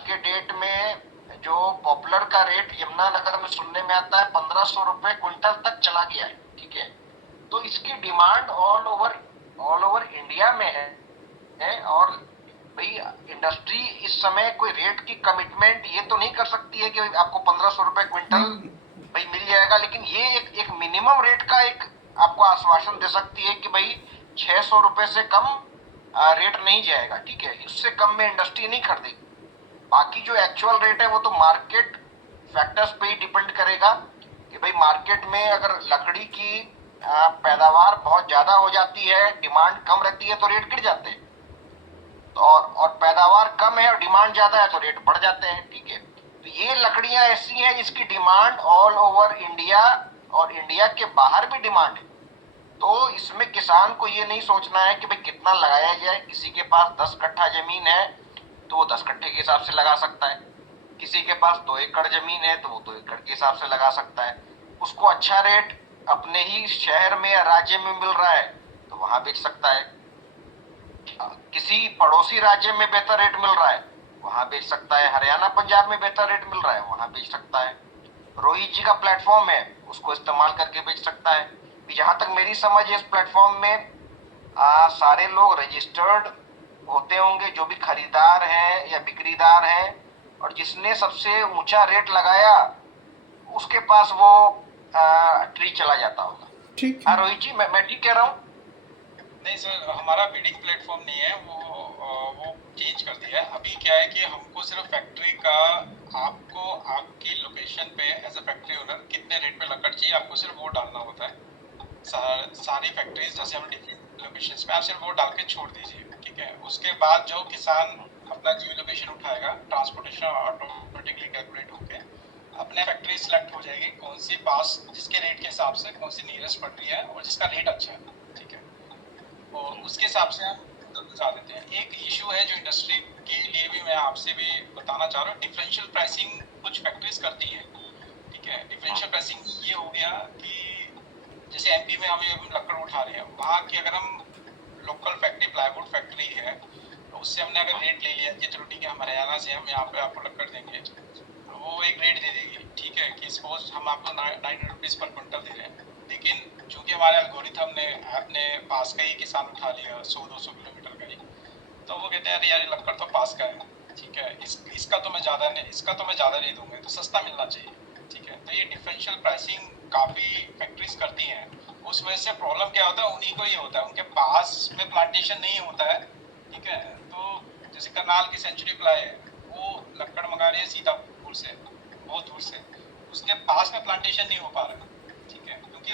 के डेट में, जो पॉपुलर का रेट यमुनानगर में सुनने में आता है 1500 रुपए क्विंटल तक चला गया है। ठीक है, तो इसकी डिमांड ऑल ओवर इंडिया में है। और भाई इंडस्ट्री इस समय कोई रेट की कमिटमेंट ये तो नहीं कर सकती है कि आपको 1500 रुपए क्विंटल भाई मिल जाएगा, लेकिन ये एक मिनिमम रेट का एक आपको आश्वासन दे सकती है कि भाई 600 रुपए से कम रेट नहीं जाएगा। ठीक है, इससे कम में इंडस्ट्री नहीं खरीदेगी। बाकी जो एक्चुअल रेट है वो तो मार्केट फैक्टर्स पे ही डिपेंड करेगा कि भाई मार्केट में अगर लकड़ी की पैदावार बहुत ज्यादा हो जाती है, डिमांड कम रहती है तो रेट गिर जाते हैं, और पैदावार कम है और डिमांड ज्यादा है तो रेट बढ़ जाते हैं। ठीक है, तो ये लकड़ियां ऐसी हैं जिसकी डिमांड ऑल ओवर इंडिया और इंडिया के बाहर भी डिमांड है। तो इसमें किसान को ये नहीं सोचना है कि भाई कितना लगाया जाए। किसी के पास 10 कट्ठा जमीन है तो वो 10 कट्ठे के हिसाब से लगा सकता है, किसी के पास 2 एकड़ जमीन है तो वो 2 एकड़ के हिसाब से लगा सकता है। उसको अच्छा रेट अपने ही शहर में या राज्य में मिल रहा है तो वहां बेच सकता है, किसी पड़ोसी राज्य में बेहतर रेट मिल रहा है वहां बेच सकता है, हरियाणा पंजाब में बेहतर रेट मिल रहा है वहां बेच सकता है। रोहित जी का प्लेटफॉर्म है, उसको इस्तेमाल करके बेच सकता है। जहां तक मेरी समझ है, इस प्लेटफॉर्म में सारे लोग रजिस्टर्ड होते होंगे, जो भी खरीदार हैं या बिक्रीदार हैं, और जिसने सबसे ऊंचा रेट लगाया उसके पास वो ट्री चला जाता होगा। ठीक है रोहित जी, मैं ठीक कह रहा हूँ? नहीं सर, हमारा बिडिंग प्लेटफॉर्म नहीं है, वो चेंज कर दिया है। अभी क्या है कि हमको सिर्फ फैक्ट्री का, आपको आपकी लोकेशन पे एज अ फैक्ट्री ओनर कितने रेट पे लकड़ चाहिए आपको सिर्फ वो डालना होता है। सारी फैक्ट्रीज जैसे हम डिफरेंट लोकेशंस पे, आप सिर्फ वो डाल के छोड़ दीजिए। ठीक है, उसके बाद जो किसान अपना जियो लोकेशन उठाएगा, ट्रांसपोर्टेशन ऑटोमेटिकली कैलकुलेट होकर अपने फैक्ट्री सिलेक्ट हो जाएगी, कौन सी पास जिसके रेट के हिसाब से कौन सी नियरेस्ट पड़ रही है और जिसका रेट अच्छा है। ठीक है, और उसके हिसाब से हम बता देते हैं। एक इशू है जो इंडस्ट्री के लिए भी मैं आपसे भी बताना चाह रहा हूँ, डिफरेंशियल प्राइसिंग कुछ फैक्ट्रीज करती है। ठीक है, डिफरेंशियल प्राइसिंग ये हो गया कि जैसे एमपी में हम लकड़ उठा रहे हैं, वहाँ की अगर हम लोकल फैक्ट्री प्लाईवुड फैक्ट्री है तो उससे हमने अगर रेट ले लिया कि चलो ठीक है हम हरियाणा से हम यहाँ पे आपको लकड़ देंगे, वो एक रेट दे देगी। ठीक है, कि सपोज हम आपको 900 रुपीज़ पर क्विंटल दे रहे हैं, लेकिन चूंकि हमारे एल्गोरिथम ने अपने पास का ही किसान उठा लिया 100-200 किलोमीटर का ही, तो वो कहते हैं यार ये लक्कड़ तो पास का है। ठीक है, इसका तो मैं ज़्यादा नहीं दूंगा, तो सस्ता मिलना चाहिए। ठीक है, तो ये डिफरेंशियल प्राइसिंग काफ़ी फैक्ट्रीज करती हैं। उस वजह से प्रॉब्लम क्या होता है, उन्हीं को ही होता है, उनके पास में प्लांटेशन नहीं होता है। ठीक है, तो जैसे करनाल की सेंचुरी प्लाई है, वो लक्कड़ मंगा रही है सीतापुर से, बहुत दूर से, उसके पास में प्लांटेशन नहीं हो पा रहा। ठीक है, क्योंकि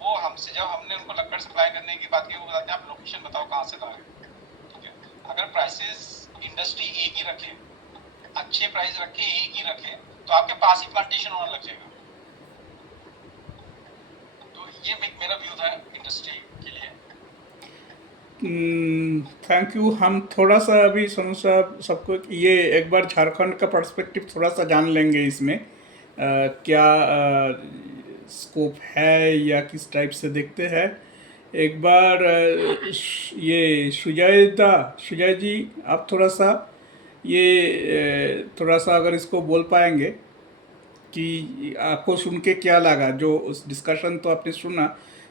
वो हमसे जब हमने उनको लक्कड़ सप्लाई करने की बात की, वो बताते हैं आप लोकेशन बताओ कहाँ से ला रहे हो। ठीक है, अगर प्राइसेस इंडस्ट्री एक ही रखे, अच्छे प्राइस रखे, एक ही रखे, तो आपके पास ही प्लांटेशन होने लग जाएगा। तो ये मेरा व्यू था इंडस्ट्री के लिए। Thank you. हम थोड़ा सा अभी सोनू साहब सबको ये एक बार झारखंड का पर्सपेक्टिव थोड़ा सा जान लेंगे इसमें क्या स्कोप है या किस टाइप से देखते हैं। एक बार ये सुजय जी आप थोड़ा सा ये थोड़ा सा अगर इसको बोल पाएंगे कि आपको सुन के क्या लगा, जो उस डिस्कशन तो आपने सुना,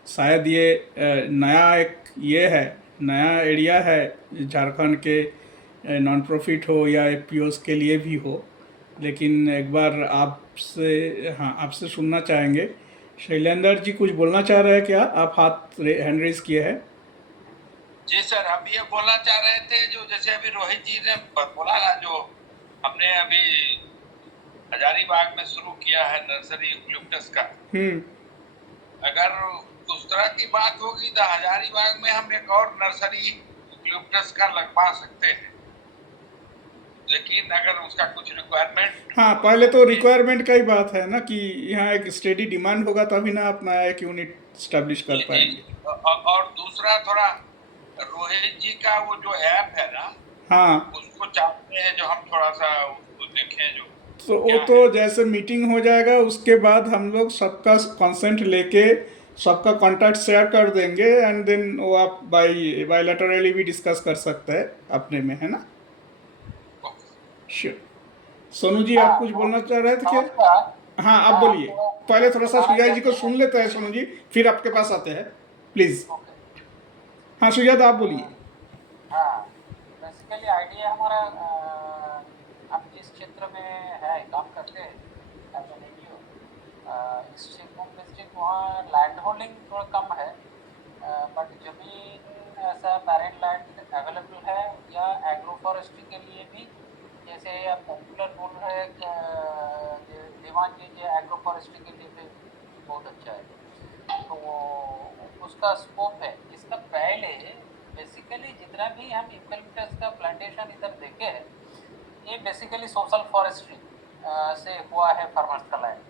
शायद ये नया एक ये है, नया एरिया है झारखंड के नॉन प्रॉफिट हो या एफपीओस के लिए भी हो, लेकिन एक बार आपसे सुनना चाहेंगे। शैलेंद्र जी कुछ बोलना चाह रहे हैं क्या? आप हैंड रेज किए हैं। जी सर, हम ये बोलना चाह रहे थे जो जैसे अभी रोहित जी ने बोला ना, जो हमने अभी हजारीबाग में शुरू किया है नर्सरी यूक्लिप्टस का, अगर उस तरह की बात होगी तो हजारीबाग में हम एक और नर्सरी यूक्लिप्टस का लगवा सकते हैं, लेकिन अगर उसका कुछ रिक्वायरमेंट, हाँ पहले तो रिक्वायरमेंट का ही बात है ना कि यहाँ एक स्टेडी डिमांड होगा तभी ना अपना एक यूनिट स्टैब्लिश कर पाएंगे। और दूसरा थोड़ा रोहित जी का वो जो ऐप है ना, हाँ उसको चाहते हैं जो हम थोड़ा सा उसको देखें, जो तो वो तो जैसे मीटिंग हो जाएगा उसके बाद हम लोग सबका कंसेंट लेके सबका कॉन्टैक्ट शेयर कर देंगे एंड देन वो आप बायलैटरली भी डिस्कस कर सकते हैं अपने में, है ना। श्योर। सोनू जी आप कुछ बोलना चाह रहे थे क्या? हाँ आप बोलिए। पहले थोड़ा सा सुजय जी को सुन लेते हैं सोनू जी, फिर आपके पास आते हैं प्लीज। हाँ सुजय आप बोलिए। हाँ, बेसिकली आइडिया हमारा हम जिस क्षेत्र में है काम करते हैं एज एन एनजीओ, इस क्षेत्र में डिस्ट्रिक्ट वहाँ लैंड होल्डिंग थोड़ा कम है, बट जमीन ऐसा बैरेन लैंड अवेलेबल है, या एग्रो फॉरेस्ट्री के लिए भी जैसे आप पॉपुलर बोल रहे हैं देवान जी, जो एग्रो फॉरेस्ट्री के लिए भी बहुत अच्छा है, तो उसका स्कोप है। इसका पहले बेसिकली जितना भी हम यूकलिप्टस का प्लांटेशन इधर देखे हैं, ये बेसिकली सोशल फॉरेस्ट्री से हुआ है फार्मर्स का लैंड।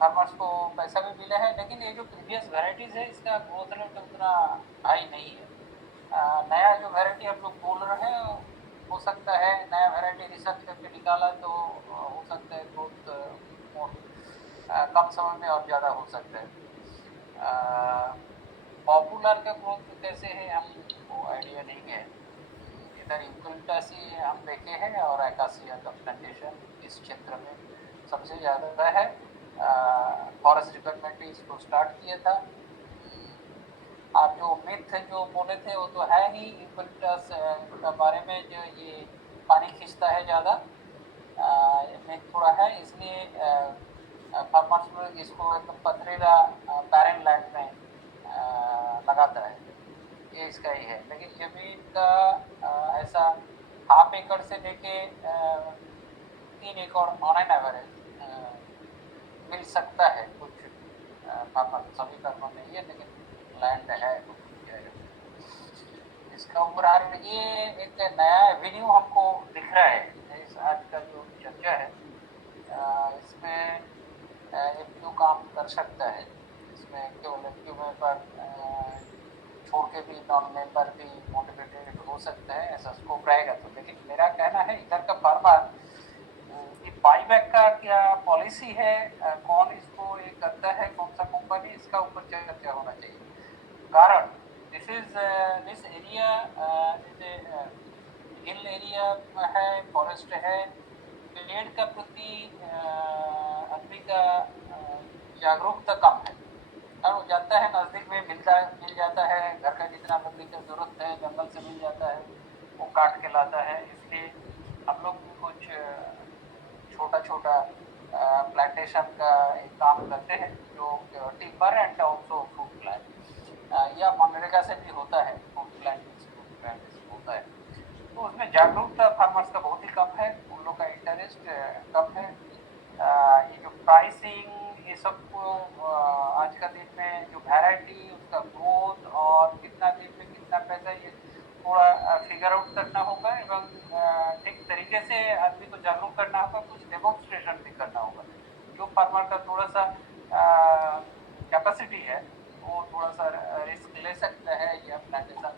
फार्मर्स को पैसा भी मिला है, लेकिन ये जो प्रीवियस वेराइटीज़ है इसका ग्रोथ रेट उतना हाई नहीं है। नया जो वेराइटी हम लोग बोल रहे हैं, हो सकता है नया वेराइटी रिसर्च करके निकाला तो हो सकता है ग्रोथ कम समय में और ज़्यादा हो सकता है। पॉपुलर का ग्रोथ कैसे है हमको आइडिया नहीं है। इधर यूकलिप्टस ही हम देखे हैं और एकासिया का प्लांटेशन इस क्षेत्र में सबसे ज़्यादा है। फॉरेस्ट डिपार्टमेंट ने इसको स्टार्ट किया था। आप जो मिथ जो बोले थे वो तो है ही यूकलिप्टस के बारे में, जो ये पानी खींचता है ज़्यादा, मिथ थोड़ा है, इसलिए फार्मर्स लोग इसको एकदम पथरीला बैरन लैंड में लगाता है, ये इसका ही है। लेकिन जमीन का ऐसा हाफ एकड़ से लेके 3 एकड़ ऑन एन एवरेज मिल सकता है कुछ फार्मर, सभी फार्मर नहीं है लेकिन लैंड है तो इसका ऊपर ये एक नया एवेन्यू हमको दिख रहा है। इस आज का जो चर्चा है इसमें एफपीओ काम कर सकता है, इसमें केवल एफपीओ मेंबर छोड़ के भी नॉन मेंबर भी मोटिवेटेड हो सकता है, ऐसा स्कोप रहेगा तो। लेकिन मेरा कहना है इधर का फार्मर ये बाईबैक का क्या पॉलिसी है, कौन इसको ये करता है, कौन सा कंपनी, इसका ऊपर चर्चा होना चाहिए। कारण दिस एरिया हिल एरिया है, फॉरेस्ट है, पेड़ का प्रति आदमी का जागरूकता कम है, और वो जाता है नज़दीक में मिल जाता है, घर का जितना लकड़ी की जरूरत है जंगल से मिल जाता है, वो काट के लाता है। इसलिए हम लोग भी कुछ छोटा छोटा प्लांटेशन का एक काम करते हैं, जो timber and also fruit plant, या मनरेगा से भी होता है, फ्रूट प्लांट होता है। तो उसमें जागरूकता फार्मर्स का बहुत ही कम है, उन लोग का इंटरेस्ट कम है। ये जो प्राइसिंग ये सब को आज का दिन में जो वैरायटी उसका ग्रोथ और कितना दिन में कितना पैसा, ये थोड़ा फिगर आउट करना होगा एवं ठीक तरीके से आदमी को जागरूक करना होगा, कुछ डेमोन्स्ट्रेशन भी करना होगा। जो फार्मर का थोड़ा सा कैपेसिटी है वो थोड़ा सा रिस्क ले सकता है, या प्लांटेशन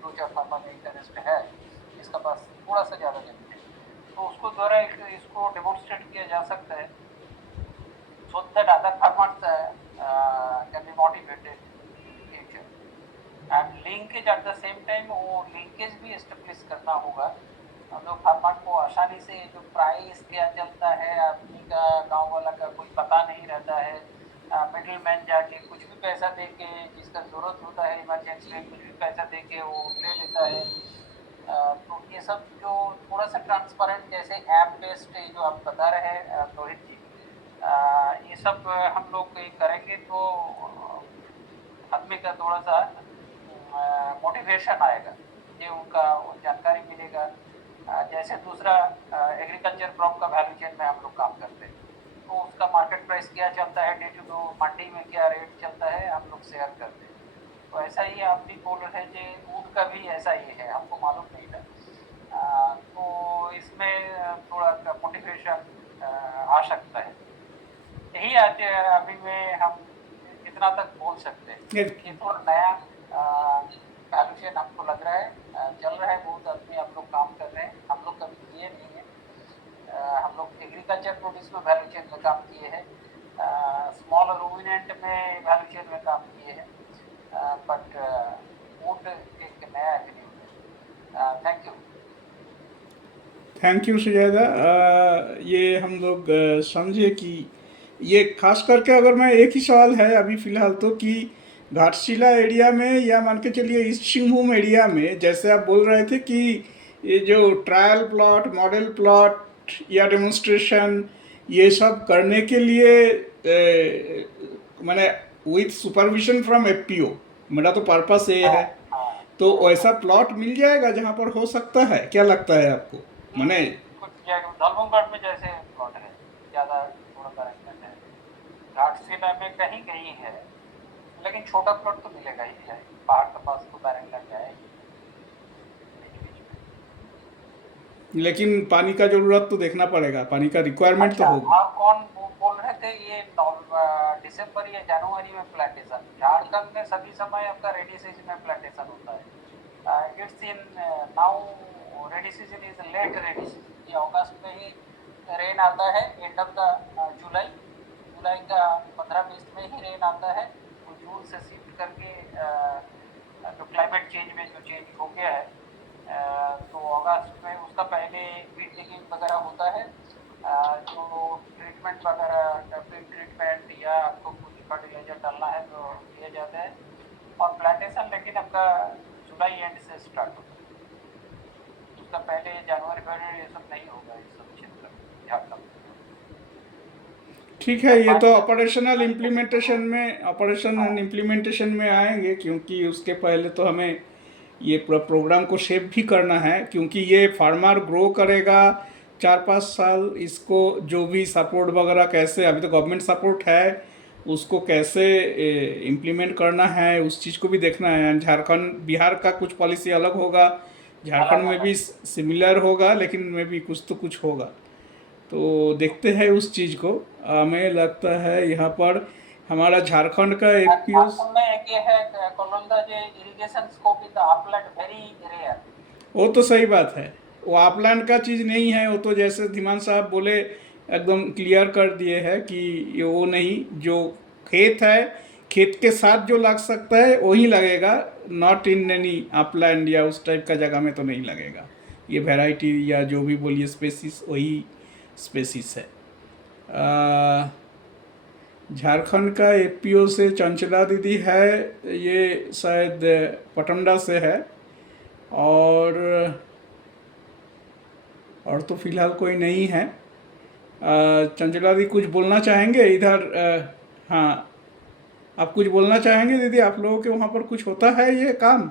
फ्यूचर फार्मा में इंटरेस्ट है, इसका पास थोड़ा सा ज़्यादा जमीन है, तो उसको द्वारा इसको डेमोन्स्ट्रेट किया जा सकता है, so that other farmers can be motivated in future. And linkage at the same time, वो linkage भी establish करना होगा। हम लोग फार्मर को आसानी से जो प्राइस क्या चलता है, आदमी का गांव वाला का कोई पता नहीं रहता है, मिडिल मैन जाके कुछ भी पैसा दे के, जिसका ज़रूरत होता है इमरजेंसी में कुछ भी पैसा दे के वो ले लेता है। तो ये सब जो थोड़ा सा ट्रांसपेरेंट, जैसे ऐप बेस्ड जो आप बता रहे हैं रोहित जी, ये सब हम लोग करेंगे तो आदमी का थोड़ा सा मोटिवेशन आएगा, ये उनका जानकारी मिलेगा। जैसे दूसरा एग्रीकल्चर क्रॉप का वैल्यू चेन में हम लोग काम करते हैं, तो उसका मार्केट प्राइस क्या चलता है, डे टू डे मंडी में क्या रेट चलता है, हम लोग शेयर करते हैं। तो ऐसा ही आप भी बोल रहे हैं कि ऊँट का भी ऐसा ही है, हमको मालूम नहीं था। तो इसमें थोड़ा मोटिवेशन आ सकता है। यही आज अभी में हम कितना तक बोल सकते हैं, ये थोड़ा नया वैल्यू चेन हमको लग रहा है, चल रहा है, बहुत आदमी हम लोग काम कर रहे हैं, हम लोग कभी किए नहीं है। हम लोग एग्रीकल्चर प्रोड्यूस में वैल्यू चेन में काम किए हैं, स्मॉल रूमिनेंट में वैल्यू चेन में काम किए हैं, बट फूड एक नया एवेन्यू है। Thank you. Thank you Sujata. ये हम लोग समझे कि ये खास करके अगर मैं एक ही सवाल है अभी फ़िलहाल तो, कि घाटशिला एरिया में या मान के चलिए ईस्ट सिंहभूम एरिया में, जैसे आप बोल रहे थे कि ये जो ट्रायल प्लॉट, मॉडल प्लॉट या डेमोन्स्ट्रेशन ये सब करने के लिए मैंने विथ सुपरविजन फ्रॉम एफपीओ, मेरा तो पर्पस ये है, तो वैसा प्लॉट मिल जाएगा जहाँ पर हो सकता है? क्या लगता है आपको? मैंने धलभूमगढ़ में जैसे प्लॉट है, ज़्यादा थोड़ा बैरेंगलैंड है, घाटशिला में कहीं कहीं है, लेकिन छोटा प्लॉट तो मिलेगा ही है, पहाड़ के पास तो बैरेंगलैंड है। लेकिन पानी का जरूरत तो देखना पड़ेगा, पानी का रिक्वायरमेंट तो होगा। आप कौन बोल रहे थे? ये दिसंबर या जनवरी में प्लांटेशन, झारखंड में सभी समय आपका रेनी सीजन में प्लांटेशन होता है। It's in now rainy season is late rainy season, ये अगस्त में ही रेन आता है, एंड ऑफ द जुलाई का 15-20 में ही रेन आता है, तो जून से शिफ्ट करके जो क्लाइमेट चेंज में जो चेंज हो गया है, तो अगस्त में उसका पहले वीड डिगिंग वगैरह होता है, जो ट्रीटमेंट वगैरह, डब्लिंग ट्रीटमेंट या आपको कुछ फर्टिलाइजर डालना है तो दिया जाता है, और प्लांटेशन लेकिन आपका जुलाई एंड से स्टार्ट होता है, उसका पहले जनवरी फरवरी ये सब नहीं होगा इस सब क्षेत्र में झारखंड। ठीक है, ये तो ऑपरेशनल इम्प्लीमेंटेशन में आएंगे, क्योंकि उसके पहले तो हमें ये पूरा प्रोग्राम को शेप भी करना है, क्योंकि ये फार्मर ग्रो करेगा 4-5 साल, इसको जो भी सपोर्ट वगैरह कैसे, अभी तो गवर्नमेंट सपोर्ट है, उसको कैसे इम्प्लीमेंट करना है उस चीज़ को भी देखना है। झारखंड बिहार का कुछ पॉलिसी अलग होगा, झारखंड में भी सिमिलर होगा, लेकिन में भी कुछ तो कुछ होगा, तो देखते हैं उस चीज़ को। हमें लगता है यहाँ पर हमारा झारखंड का एफपीओ वो तो सही बात है, वो अपलैंड का चीज़ नहीं है, वो तो जैसे धीमान साहब बोले एकदम क्लियर कर दिए हैं कि वो नहीं, जो खेत है खेत के साथ जो लग सकता है वही लगेगा, नॉट इन एनी अपलैंड या उस टाइप का जगह में तो नहीं लगेगा। ये वैरायटी या जो भी बोलिए स्पेसिस वही स्पेसिस है। झारखंड का एफपीओ से चंचला दीदी है, ये शायद पटमडा से है, और तो फिलहाल कोई नहीं है। चंचला दीदी कुछ बोलना चाहेंगे इधर? हाँ, आप कुछ बोलना चाहेंगे दीदी? आप लोगों के वहाँ पर कुछ होता है ये काम?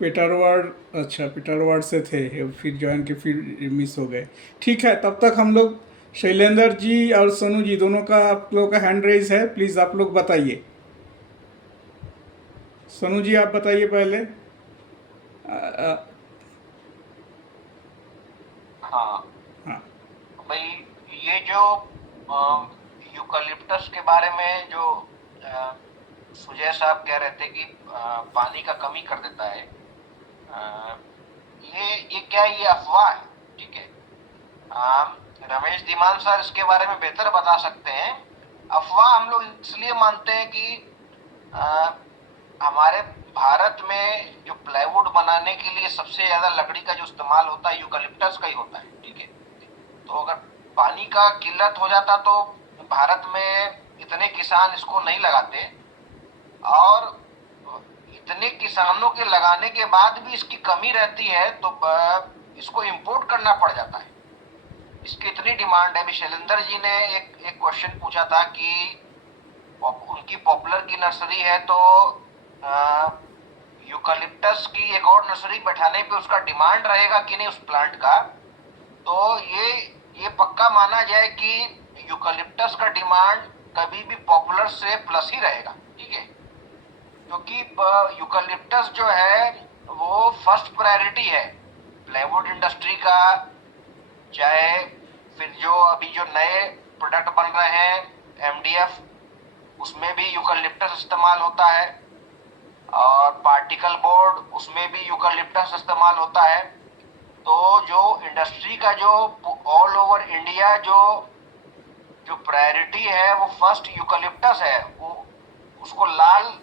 पिटरवाड़, अच्छा पिटरवाड़ से थे, फिर ज्वाइन के फिर मिस हो गए। ठीक है, तब तक हम लोग शैलेंद्र जी और सोनू जी दोनों का, आप लोगों का हैंड रेज है, प्लीज़ आप लोग बताइए। सोनू जी आप बताइए पहले। हाँ हाँ जो यूकलिप्टस के बारे में जो सुजय साहब कह रहे थे कि पानी का कमी कर देता है, ये क्या है? ये अफवाह है, ठीक है। रमेश धीमान सर इसके बारे में बेहतर बता सकते हैं। अफवाह हम लोग इसलिए मानते हैं कि हमारे भारत में जो प्लाईवुड बनाने के लिए सबसे ज्यादा लकड़ी का जो इस्तेमाल होता है यूकलिप्टस का ही होता है, ठीक है। तो अगर पानी का किल्लत हो जाता तो भारत में इतने किसान इसको नहीं लगाते, और इतने किसानों के लगाने के बाद भी इसकी कमी रहती है तो इसको इंपोर्ट करना पड़ जाता है। इसकी इतनी डिमांड है। अभी शैलेंद्र जी ने एक क्वेश्चन पूछा था कि उनकी पॉपुलर की नर्सरी है तो यूकलिप्टस की एक और नर्सरी बैठाने पे उसका डिमांड रहेगा कि नहीं उस प्लांट का। तो ये पक्का माना जाए कि यूकलिप्टस का डिमांड कभी भी पॉपुलर से प्लस ही रहेगा, ठीक है। क्योंकि यूकलिप्टस जो है वो फर्स्ट प्रायोरिटी है प्लाईवुड इंडस्ट्री का, चाहे फिर जो अभी जो नए प्रोडक्ट बन रहे हैं MDF, उसमें भी यूकलिप्टस इस्तेमाल होता है, और पार्टिकल बोर्ड उसमें भी यूकलिप्टस इस्तेमाल होता है। तो जो इंडस्ट्री का जो ऑल ओवर इंडिया जो प्रायोरिटी है वो फर्स्ट यूकलिप्टस है। वो उसको लाल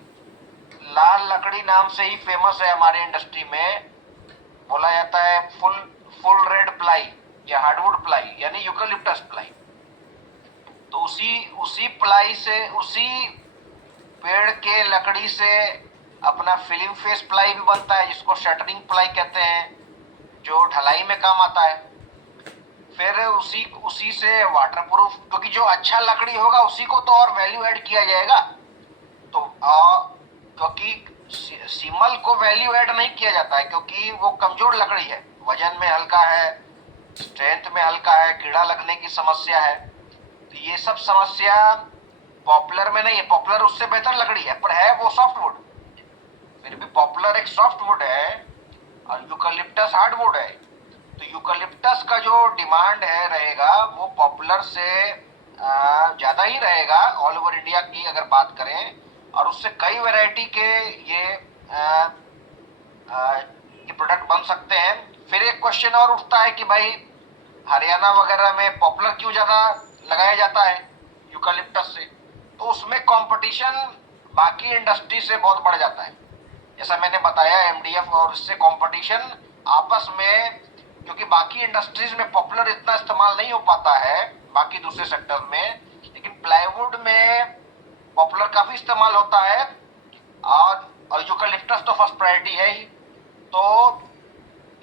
लकड़ी नाम से ही फेमस है हमारे इंडस्ट्री में। बोला जाता है फुल रेड प्लाई या हार्डवुड प्लाई, यानी यूकलिप्टस प्लाई। तो उसी प्लाई से, उसी पेड़ के लकड़ी से अपना फिल्म फेस प्लाई भी बनता है, जिसको शटरिंग प्लाई कहते हैं, जो ढलाई में काम आता है। फिर उसी से वाटरप्रूफ, क्योंकि जो अच्छा लकड़ी होगा उसी को तो और वैल्यू ऐड किया जाएगा। तो क्योंकि सीमल को वैल्यू ऐड नहीं किया जाता है क्योंकि वो कमजोर लकड़ी है, वजन में हल्का है, स्ट्रेंथ में हल्का है, कीड़ा लगने की समस्या है। तो ये सब समस्या पॉपुलर में नहीं है। पॉपुलर उससे बेहतर लकड़ी है, पर है वो सॉफ्टवुड। फिर भी पॉपुलर एक सॉफ्टवुड है और यूकलिप्टस हार्डवुड है। तो यूकलिप्टस का जो डिमांड है रहेगा वो पॉपुलर से ज्यादा ही रहेगा ऑल ओवर इंडिया की अगर बात करें, और उससे कई वैरायटी के ये प्रोडक्ट बन सकते हैं। फिर एक क्वेश्चन और उठता है कि भाई हरियाणा वगैरह में पॉपुलर क्यों ज्यादा लगाया जाता है यूकलिप्टस से? तो उसमें कंपटीशन बाकी इंडस्ट्री से बहुत बढ़ जाता है। जैसा मैंने बताया MDF और इससे कंपटीशन आपस में, क्योंकि बाकी इंडस्ट्रीज में पॉपुलर इतना इस्तेमाल नहीं हो पाता है बाकी दूसरे सेक्टर में, लेकिन प्लाईवुड में पॉपुलर काफी इस्तेमाल होता है, और यूकलिप्टस तो फर्स्ट प्रायोरिटी है ही। तो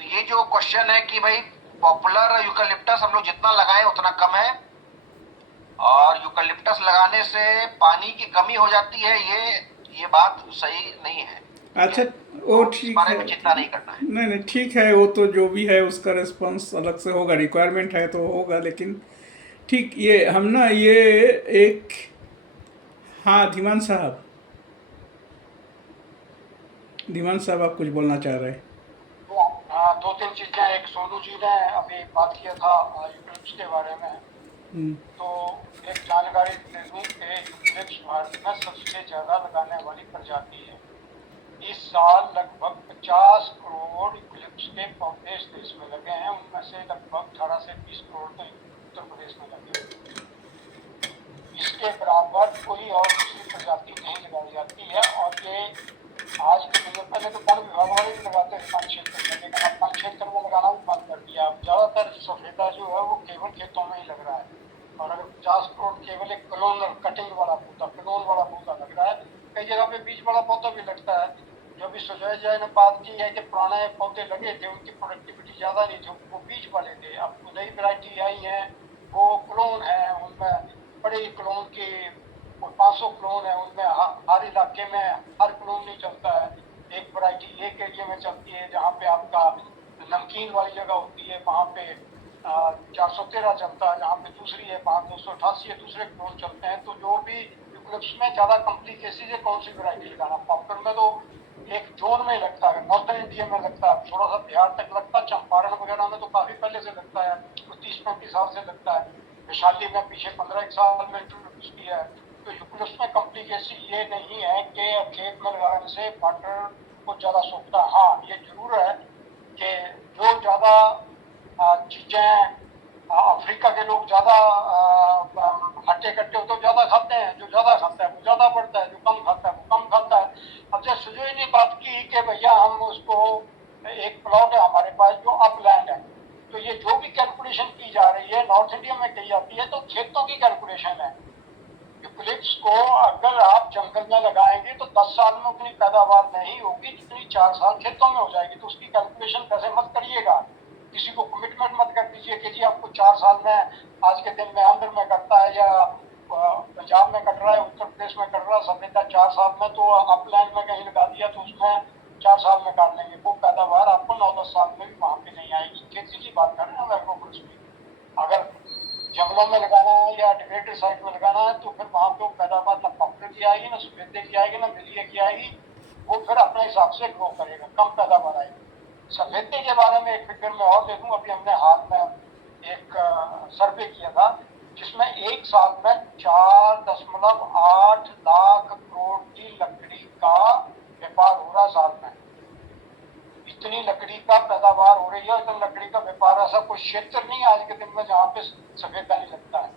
ये जो क्वेश्चन है कि भाई पॉपुलर यूकलिप्टस हम लोग जितना लगाएं उतना कम है, और यूकलिप्टस लगाने से पानी की कमी हो जाती है, ये बात सही नहीं है। अच्छा, वो ठीक बारे है, में चिंता नहीं करना है। नहीं ठीक है, वो तो जो भी है उसका रिस्पांस अलग से होगा, रिक्वायरमेंट है तो होगा। लेकिन ठीक, ये हम ना ये एक, हाँ धीमान साहब आप कुछ बोलना चाह रहे हैं? हाँ, 2-3 चीजें। एक सोनू जी ने अभी बात किया था यूकलिप्टस के बारे में, तो एक जानकारी दे दूं कि यूकलिप्टस भारत में सबसे ज्यादा लगाने वाली प्रजाति है। इस साल लगभग 50 करोड़ यूकलिप्टस के पौधे इस देश में लगे हैं, उनमें से लगभग 18 से 20 करोड़ तो उत्तर प्रदेश में लगे हैं। इसके बराबर कोई और दूसरी प्रजाति नहीं लगाई जाती है, और ये आज के दिन पहले तो वन विभाग वाले भी लगाते हैं 5 क्षेत्र में, लेकिन अब 5 क्षेत्र में लगाना भी बंद कर दिया। अब ज्यादातर सफेदा जो है वो केवल खेतों में ही लग रहा है, और अगर 50 करोड़ केवल एक क्लोनर कटिंग वाला पौधा, क्लोन वाला पौधा लग रहा है। कई जगह पे बीज वाला पौधा भी लगता है। जो भी सुजय जी ने बात की है कि पुराने पौधे लगे थे उनकी प्रोडक्टिविटी ज्यादा नहीं थी, वो बीज वाले थे। अब नई वैरायटी आई है वो क्लोन है, उनमें बड़े क्लोन की 500 क्लोन है, उनमें हर इलाके में हर क्लोन नहीं चलता है। एक वैरायटी एक एरिया में चलती है जहाँ पे आपका नमकीन वाली जगह होती है, वहाँ पे 413 चलता है, जहाँ पे दूसरी है 288 है, दूसरे क्लोन चलते हैं। तो जो भी यूकलिप्टस में ज्यादा कॉम्प्लिकेसी है कौन सी वैरायटी लगाना। पॉपुलर में तो एक जोन में लगता है, नॉर्थन इंडिया में लगता है, थोड़ा सा बिहार तक लगता है, चंपारण वगैरह में तो काफी पहले से लगता है, 30-35 साल से लगता है। वैशाली में पीछे 15 साल में इंट्रोड्यूस किया है। तो यूक्लिप्स में कॉम्प्लिकेसी ये नहीं है कि खेत में लगाने से वाटर को ज़्यादा सोखता है। हाँ, ये जरूर है कि जो ज़्यादा चीज़ें अफ्रीका के लोग ज़्यादा हट्टे कट्टे हो तो ज़्यादा खाते हैं, जो ज़्यादा खाता है वो ज़्यादा बढ़ता है, जो कम खाता है वो कम खाता है। अब जब सुजोई ने बात की कि भैया हम उसको एक प्लॉट है हमारे पास जो अपलैंड है, तो ये जो भी कैलकुलेशन की जा रही है नॉर्थ इंडिया में की जाती है तो खेतों की कैलकुलेशन है। यूकलिप्स को अगर आप जंगल में लगाएंगे तो 10 साल में उतनी पैदावार नहीं होगी जितनी 4 साल खेतों में हो जाएगी। तो उसकी कैलकुलेशन कैसे मत करिएगा, किसी को कमिटमेंट मत कर दीजिए कि जी आपको 4 साल में आज के दिन में आंध्र में कटता है या पंजाब में कट रहा है, उत्तर प्रदेश में कट रहा है, सभ्यता 4 साल में तो अपलैंड में कहीं लगा दिया तो उसमें 4 साल में काट लेंगे। वो पैदावार आपको 9-10 साल में भी वहाँ पे नहीं आएगी। खेती की बात कर रहे हैं हम एग्रोफॉरेस्ट्री की। अगर जंगलों में लगाना है या डिग्रेडेड साइट में लगाना है तो फिर वहाँ पे पैदावार ना पॉपुलर की आएगी, ना सफेदे की आएगी, ना मिलिए की आएगी। वो फिर अपने हिसाब से ग्रो करेगा, कम पैदावार आएगी। सफेदे के बारे में एक फिगर में और दे दूँ, अभी हमने हाल में एक सर्वे किया था जिसमें एक साल में 4.8 लाख करोड़ की लकड़ी का व्यापार हो रहा साल में। इतनी लकड़ी का पैदावार हो रही है, इतनी लकड़ी का व्यापार। ऐसा कोई क्षेत्र नहीं आज के दिन में जहाँ पे सफेदा नहीं लगता है।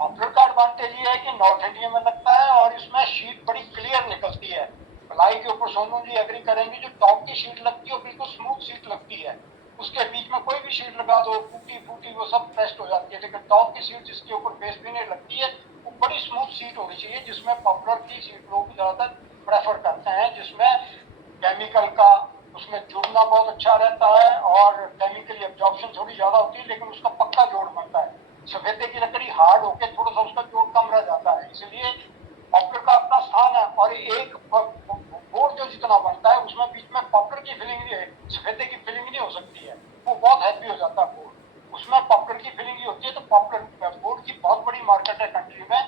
पॉपुलर का एडवांटेज ये है कि नॉर्थ इंडिया में लगता है और इसमें शीट बड़ी क्लियर निकलती है। प्लाई के ऊपर सोनू जी एग्री करेंगे, जो टॉप की शीट लगती है वो बिल्कुल स्मूथ शीट लगती है। उसके बीच में कोई भी शीट लगा दो, फूटी फूटी वो सब पेस्ट हो जाती है। लेकिन टॉप की शीट जिसके ऊपर बेस भी नहीं लगती है वो बड़ी स्मूथ शीट होनी चाहिए, जिसमें पॉपुलर की शीट लोग ज़्यादातर प्रेफर करते हैं, जिसमें केमिकल का उसमें जुड़ना बहुत अच्छा रहता है और केमिकल एब्जॉर्प्शन थोड़ी ज़्यादा होती है, लेकिन उसका पक्का जोड़ बनता है। सफेदे की लकड़ी हार्ड होकर थोड़ा सा उसका जोड़ कम रह जाता है, इसलिए पॉपुलर का अपना स्थान है। और एक बोर्ड जो जितना बनता है उसमें बीच में पॉपुलर की फिलिंग नहीं है, सफेदे की फिलिंग नहीं हो सकती है, वो बहुत हैवी हो जाता है बोर्ड। उसमें पॉपुलर की फिलिंग ही होती है। तो पॉपुलर बोर्ड की बहुत बड़ी मार्केट है कंट्री में,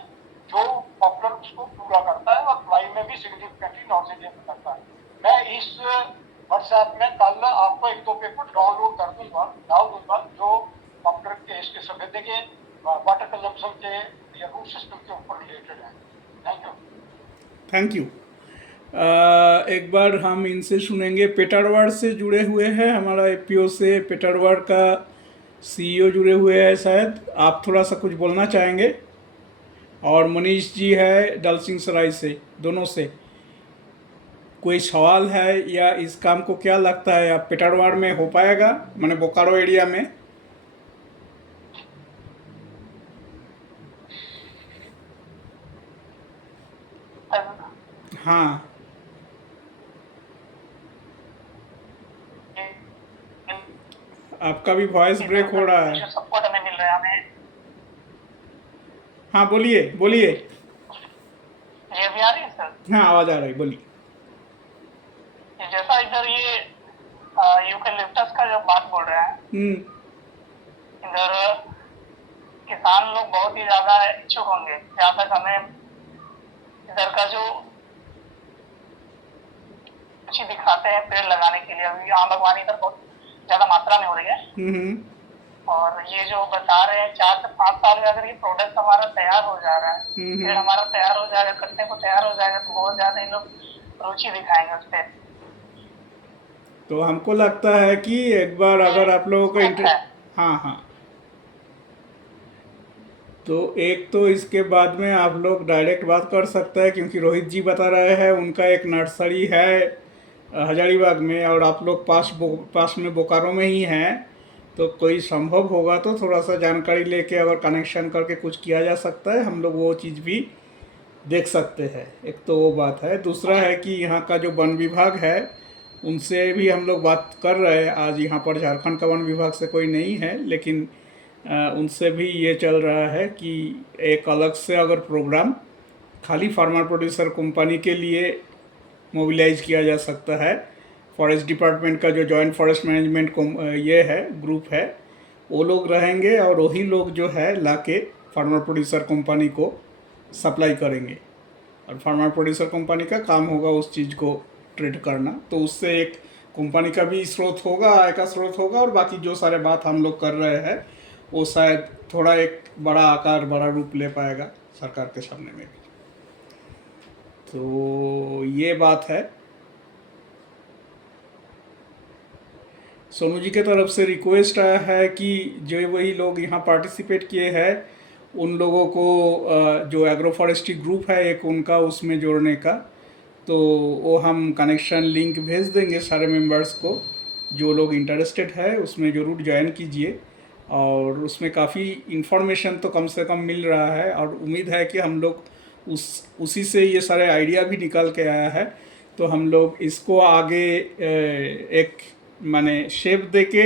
जो पॉपुलर उसको पूरा करता है और प्लाई में भी सिग्निफिकेंटली नॉर्थ इंडिया में करता है। मैं इस व्हाट्सएप में कल आपको 1-2 पेपर डाउनलोड कर दूंगा, डाल दूंगा, जो पॉपुलर के इसके सफेदे के वाटर कंजम्पशन के या रूट सिस्टम के ऊपर रिलेटेड है। Thank you. Thank you. एक बार हम इनसे सुनेंगे। पेटरवाड़ से जुड़े हुए हैं हमारा एपीओ से, पेटरवाड़ का सीईओ जुड़े हुए हैं शायद, आप थोड़ा सा कुछ बोलना चाहेंगे? और मनीष जी है दलसिंह सराय से, दोनों से कोई सवाल है या इस काम को क्या लगता है आप पेटरवाड़ में हो पाएगा, माने बोकारो एरिया में? हाँ, आपका भी वॉइस ब्रेक हो रहा है। सपोर्ट हमें मिल रहा है हमें। हाँ बोलिए बोलिए। ये अभी आ रही है सर? हाँ आवाज़ आ रही, बोलिए। जैसा इधर ये यूकेलिप्टस का जो बात बोल रहे हैं, इधर किसान लोग बहुत ही ज्यादा इच्छुक होंगे, जहाँ तक हमें इधर का जो कुछ दिखाते हैं पेड़ लगाने के लिए। अभी आम बागवानी इधर बहुत ज्यादा मात्रा में हो रही है और ये जो बता रहे हैं 4 से 5 साल में अगर ये प्रोडक्ट हमारा तैयार हो जा रहा है, पेड़ हमारा तैयार हो जाएगा, कटने को तैयार हो जाएगा, तो बहुत ज्यादा इन लोग रुचि दिखाएंगे उस पर। तो हमको लगता है कि एक बार अगर आप लोगों को हाँ, तो एक तो इसके बाद में आप लोग डायरेक्ट बात कर सकते हैं, क्योंकि रोहित जी बता रहे हैं उनका एक नर्सरी है हजारीबाग में और आप लोग पास में बोकारो में ही हैं। तो कोई संभव होगा तो थोड़ा सा जानकारी लेके अगर कनेक्शन करके कुछ किया जा सकता है, हम लोग वो चीज़ भी देख सकते हैं। एक तो वो बात है। दूसरा है कि यहाँ का जो वन विभाग है उनसे भी हम लोग बात कर रहे हैं। आज यहाँ पर झारखंड का वन विभाग से कोई नहीं है, लेकिन उनसे भी ये चल रहा है कि एक अलग से अगर प्रोग्राम खाली फार्मर प्रोड्यूसर कंपनी के लिए मोबिलाइज किया जा सकता है। फॉरेस्ट डिपार्टमेंट का जो जॉइंट फॉरेस्ट मैनेजमेंट ये है ग्रुप है, वो लोग रहेंगे और वही लोग जो है लाके फार्मर प्रोड्यूसर कंपनी को सप्लाई करेंगे और फार्मर प्रोड्यूसर कंपनी का काम होगा उस चीज़ को ट्रेड करना। तो उससे एक कंपनी का भी स्रोत होगा, आय का स्रोत होगा और बाकी जो सारे बात हम लोग कर रहे हैं वो शायद थोड़ा एक बड़ा आकार, बड़ा रूप ले पाएगा सरकार के सामने में भी। तो ये बात है। सोनू जी के तरफ से रिक्वेस्ट आया है कि जो वही लोग यहाँ पार्टिसिपेट किए हैं उन लोगों को जो एग्रो फॉरेस्ट्री ग्रुप है एक उनका उसमें जोड़ने का, तो वो हम कनेक्शन लिंक भेज देंगे सारे मेंबर्स को। जो लोग इंटरेस्टेड है उसमें ज़रूर ज्वाइन कीजिए, और उसमें काफ़ी इन्फॉर्मेशन तो कम से कम मिल रहा है, और उम्मीद है कि हम लोग उसी से ये सारे आइडिया भी निकल के आया है। तो हम लोग इसको आगे एक माने शेप दे के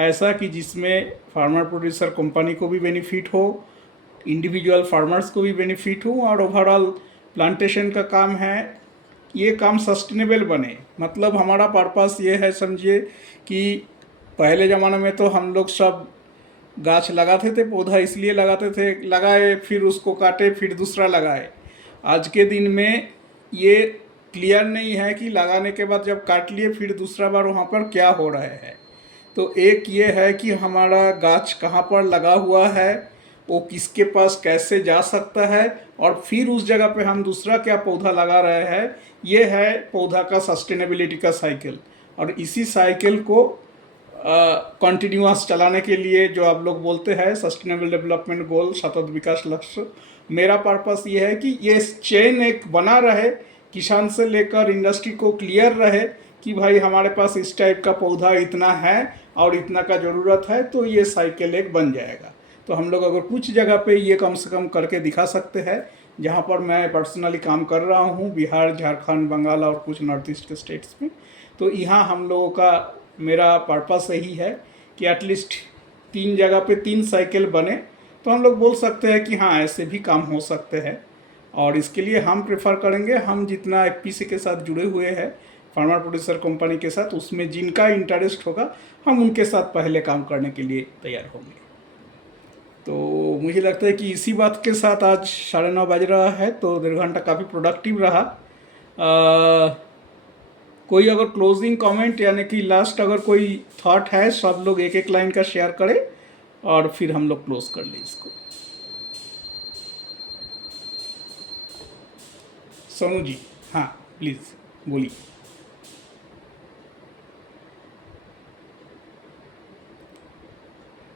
ऐसा कि जिसमें फार्मर प्रोड्यूसर कंपनी को भी बेनिफिट हो, इंडिविजुअल फार्मर्स को भी बेनिफिट हो, और ओवरऑल प्लांटेशन का काम है ये काम सस्टेनेबल बने। मतलब हमारा पर्पस ये है, समझिए कि पहले ज़माने में तो हम लोग सब गाछ लगाते थे, पौधा इसलिए लगाते थे, लगाए फिर उसको काटे फिर दूसरा लगाए। आज के दिन में ये क्लियर नहीं है कि लगाने के बाद जब काट लिए फिर दूसरा बार वहाँ पर क्या हो रहा है। तो एक ये है कि हमारा गाछ कहाँ पर लगा हुआ है, वो किसके पास कैसे जा सकता है, और फिर उस जगह पे हम दूसरा क्या पौधा लगा रहे हैं। ये है पौधा का सस्टेनेबिलिटी का साइकिल, और इसी साइकिल को कंटिन्यूअस चलाने के लिए जो आप लोग बोलते हैं सस्टेनेबल डेवलपमेंट गोल, सतत विकास लक्ष्य, मेरा पर्पस ये है कि ये चेन एक बना रहे, किसान से लेकर इंडस्ट्री को क्लियर रहे कि भाई हमारे पास इस टाइप का पौधा इतना है और इतना का ज़रूरत है, तो ये साइकिल एक बन जाएगा। तो हम लोग अगर कुछ जगह पे ये कम से कम करके दिखा सकते हैं, जहाँ पर मैं पर्सनली काम कर रहा हूँ, बिहार, झारखंड, बंगाल और कुछ नॉर्थ ईस्ट के स्टेट्स में, तो यहाँ हम लोगों का मेरा पर्पस यही है कि एटलीस्ट 3 जगह पे 3 साइकिल बने, तो हम लोग बोल सकते हैं कि हाँ ऐसे भी काम हो सकते हैं। और इसके लिए हम प्रेफर करेंगे, हम जितना एफपीसी के साथ जुड़े हुए हैं, फार्मर प्रोड्यूसर कंपनी के साथ, उसमें जिनका इंटरेस्ट होगा हम उनके साथ पहले काम करने के लिए तैयार होंगे। तो मुझे लगता है कि इसी बात के साथ आज 9:30 बज रहा है, तो 1.5 घंटा काफ़ी प्रोडक्टिव रहा। कोई अगर क्लोजिंग कमेंट यानी कि लास्ट अगर कोई थॉट है, सब लोग एक एक लाइन का शेयर करें और फिर हम लोग क्लोज कर लें इसको। सोनू जी, हाँ प्लीज़ बोलिए।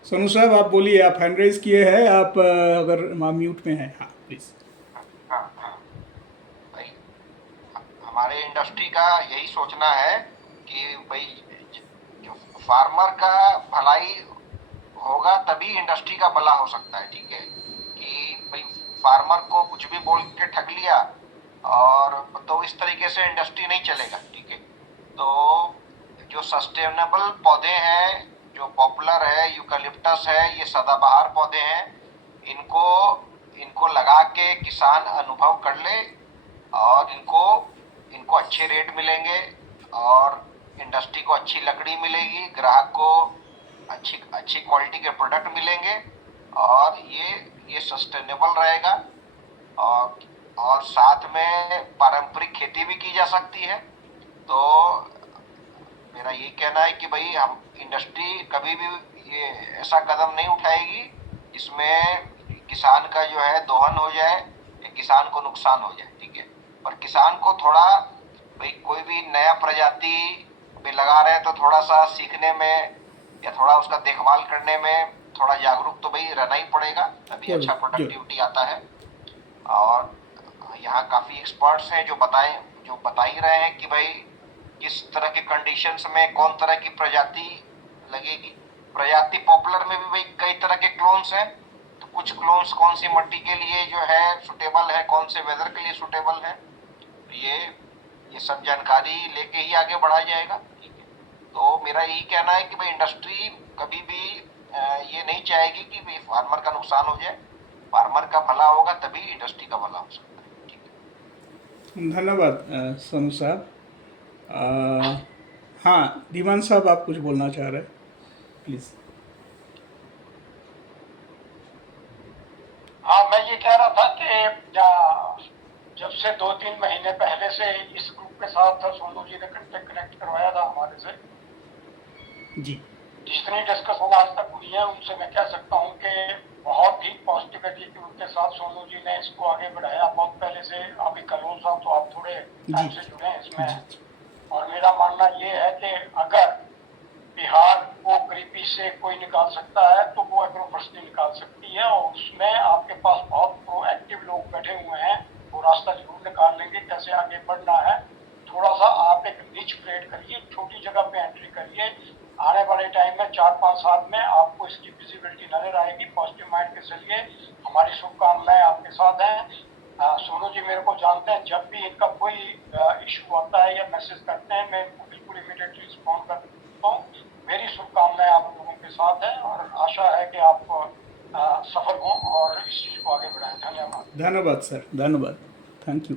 सोनू साहब आप बोलिए, आप हैंड रेज किए हैं, आप अगर म्यूट में हैं, हाँ प्लीज़। हाँ हाँ भाई, हमारे इंडस्ट्री का यही सोचना है कि भाई जो फार्मर का भलाई होगा तभी इंडस्ट्री का भला हो सकता है। ठीक है, कि भाई फार्मर को कुछ भी बोल के ठग लिया और तो इस तरीके से इंडस्ट्री नहीं चलेगा। ठीक है, तो जो सस्टेनेबल पौधे हैं, जो पॉपुलर है, यूकलिप्टस है, ये सदाबहार पौधे हैं, इनको लगा के किसान अनुभव कर ले और इनको अच्छे रेट मिलेंगे और इंडस्ट्री को अच्छी लकड़ी मिलेगी, ग्राहक को अच्छी क्वालिटी के प्रोडक्ट मिलेंगे और ये सस्टेनेबल रहेगा। और साथ में पारंपरिक खेती भी की जा सकती है। तो मेरा ये कहना है कि भाई हम इंडस्ट्री कभी भी ये ऐसा कदम नहीं उठाएगी जिसमें किसान का जो है दोहन हो जाए या किसान को नुकसान हो जाए। ठीक है, पर किसान को थोड़ा भाई कोई भी नया प्रजाति में लगा रहे हैं तो थोड़ा सा सीखने में या थोड़ा उसका देखभाल करने में थोड़ा जागरूक तो भाई रहना ही पड़ेगा, तभी अच्छा प्रोडक्टिविटी आता है। और यहाँ काफ़ी एक्सपर्ट्स हैं जो बता ही रहे हैं कि भाई किस तरह के कंडीशंस में कौन तरह की प्रजाति लगेगी। प्रजाति पॉपुलर में भी भाई कई तरह के क्लोन्स हैं, तो कुछ क्लोन्स कौन सी मिट्टी के लिए जो है सुटेबल है, कौन से वेदर के लिए सुटेबल है, ये सब जानकारी लेके ही आगे बढ़ा जाएगा। ठीक है, तो मेरा यही कहना है कि भाई इंडस्ट्री कभी भी ये नहीं चाहेगी कि भाई फार्मर का नुकसान हो जाए। फार्मर का भला होगा तभी इंडस्ट्री का भला हो सकता है। ठीक है, धन्यवाद सोनू साहब। हाँ धीमान साहब, आप कुछ बोलना चाह रहे हैं, प्लीज़। हाँ, मैं ये कह रहा था कि जब से 2-3 महीने पहले से इस ग्रुप के साथ सोनू जी ने कनेक्ट करवाया था हमारे से जी, जितनी डिस्कशन आज तक हुई है उनसे मैं कह सकता हूँ कि बहुत ही पॉजिटिव एटीट्यूड के साथ सोनू जी ने इसको आगे बढ़ाया। बहुत पहले से अभी कलोल साहब तो आप थोड़े टाइम से जुड़े हैं इसमें, और मेरा मानना ये है कि अगर बिहार को गरीबी से कोई निकाल सकता है तो वो एग्रोफॉरेस्ट्री निकाल सकती है, और उसमें आपके पास बहुत प्रोएक्टिव लोग बैठे हुए हैं, वो रास्ता जरूर निकाल लेंगे कैसे आगे बढ़ना है। थोड़ा सा आप एक निच क्रिएट करिए, छोटी जगह पे एंट्री करिए, आने वाले टाइम में 4-5 साल में आपको इसकी विजिबिलिटी नजर आएगी। पॉजिटिव माइंड के चलिए, हमारी शुभकामनाएं आपके साथ हैं। सोनू जी मेरे को जानते हैं, जब भी इनका कोई इशू आता है या मैसेज करते हैं मैं इनको बिल्कुल इमीडिएटली रिस्पॉन्ड करता हूँ। मेरी शुभकामनाएं आप लोगों के साथ है और आशा है कि आप सफल हों और इस चीज को आगे बढ़ाएं। धन्यवाद। धन्यवाद सर, धन्यवाद, थैंक यू।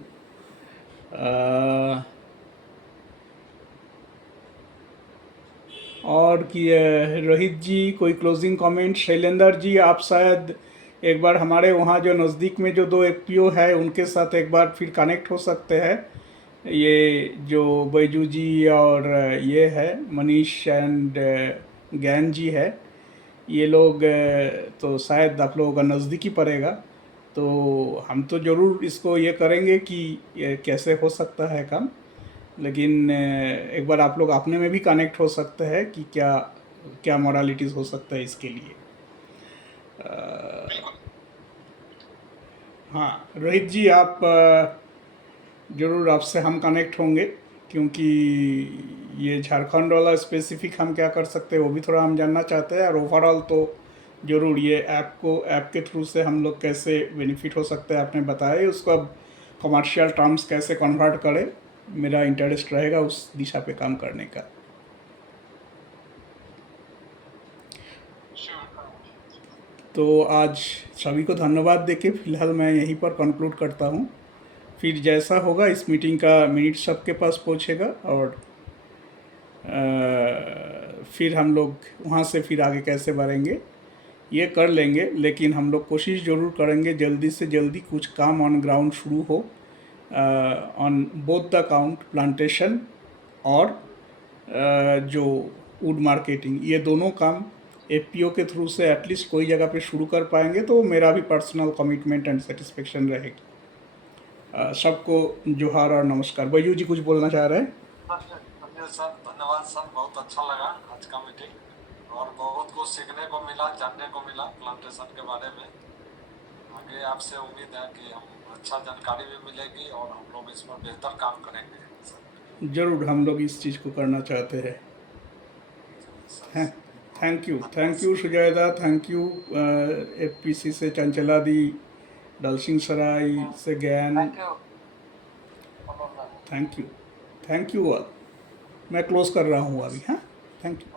और कि रोहित जी कोई क्लोजिंग कमेंट? शैलेंद्र जी आप शायद एक बार हमारे वहाँ जो नज़दीक में जो 2 एफपीओ है उनके साथ एक बार फिर कनेक्ट हो सकते हैं। ये जो बैजू जी और ये है मनीष एंड ज्ञान जी है, ये लोग तो शायद आप लोगों का नज़दीक ही पड़ेगा, तो हम तो ज़रूर इसको ये करेंगे कि ये कैसे हो सकता है काम, लेकिन एक बार आप लोग अपने में भी कनेक्ट हो सकते हैं कि क्या क्या मॉडलिटीज़ हो सकता है इसके लिए। हाँ रोहित जी, आप ज़रूर आपसे हम कनेक्ट होंगे, क्योंकि ये झारखंड वाला स्पेसिफिक हम क्या कर सकते हैं वो भी थोड़ा हम जानना चाहते हैं, और ओवरऑल तो ज़रूर ये ऐप के थ्रू से हम लोग कैसे बेनिफिट हो सकते हैं आपने बताया, उसको अब कमर्शियल टर्म्स कैसे कन्वर्ट करें, मेरा इंटरेस्ट रहेगा उस दिशा पे काम करने का। तो आज सभी को धन्यवाद देके फ़िलहाल मैं यहीं पर कंक्लूड करता हूँ। फिर जैसा होगा इस मीटिंग का मिनट सबके पास पहुँचेगा, और फिर हम लोग वहाँ से फिर आगे कैसे बढ़ेंगे ये कर लेंगे, लेकिन हम लोग कोशिश ज़रूर करेंगे जल्दी से जल्दी कुछ काम ऑन ग्राउंड शुरू हो on both the count, plantation और जो वुड मार्केटिंग, ये दोनों काम एफपीओ के थ्रू से एटलीस्ट कोई जगह पे शुरू कर पाएंगे तो मेरा भी पर्सनल कमिटमेंट एंड सेटिस्फेक्शन रहेगी। सबको जोहार और नमस्कार। बैजू जी कुछ बोलना चाह रहे हैं? सर धन्यवाद सर, बहुत अच्छा लगा आज का मीटिंग और बहुत कुछ सीखने को मिला, जानने को मिला प्लांटेशन के बारे में। आगे आपसे उम्मीद है कि हम अच्छा जानकारी भी मिलेगी और हम लोग इस पर बेहतर काम करेंगे। ज़रूर हम लोग इस चीज़ को करना चाहते हैं। थैंक यू सुजयदा, थैंक यू एफपीसी से चंचला दी, दलसिंह सराय से ज्ञान, थैंक यू ऑल। मैं क्लोज कर रहा हूँ अभी। हाँ, थैंक यू।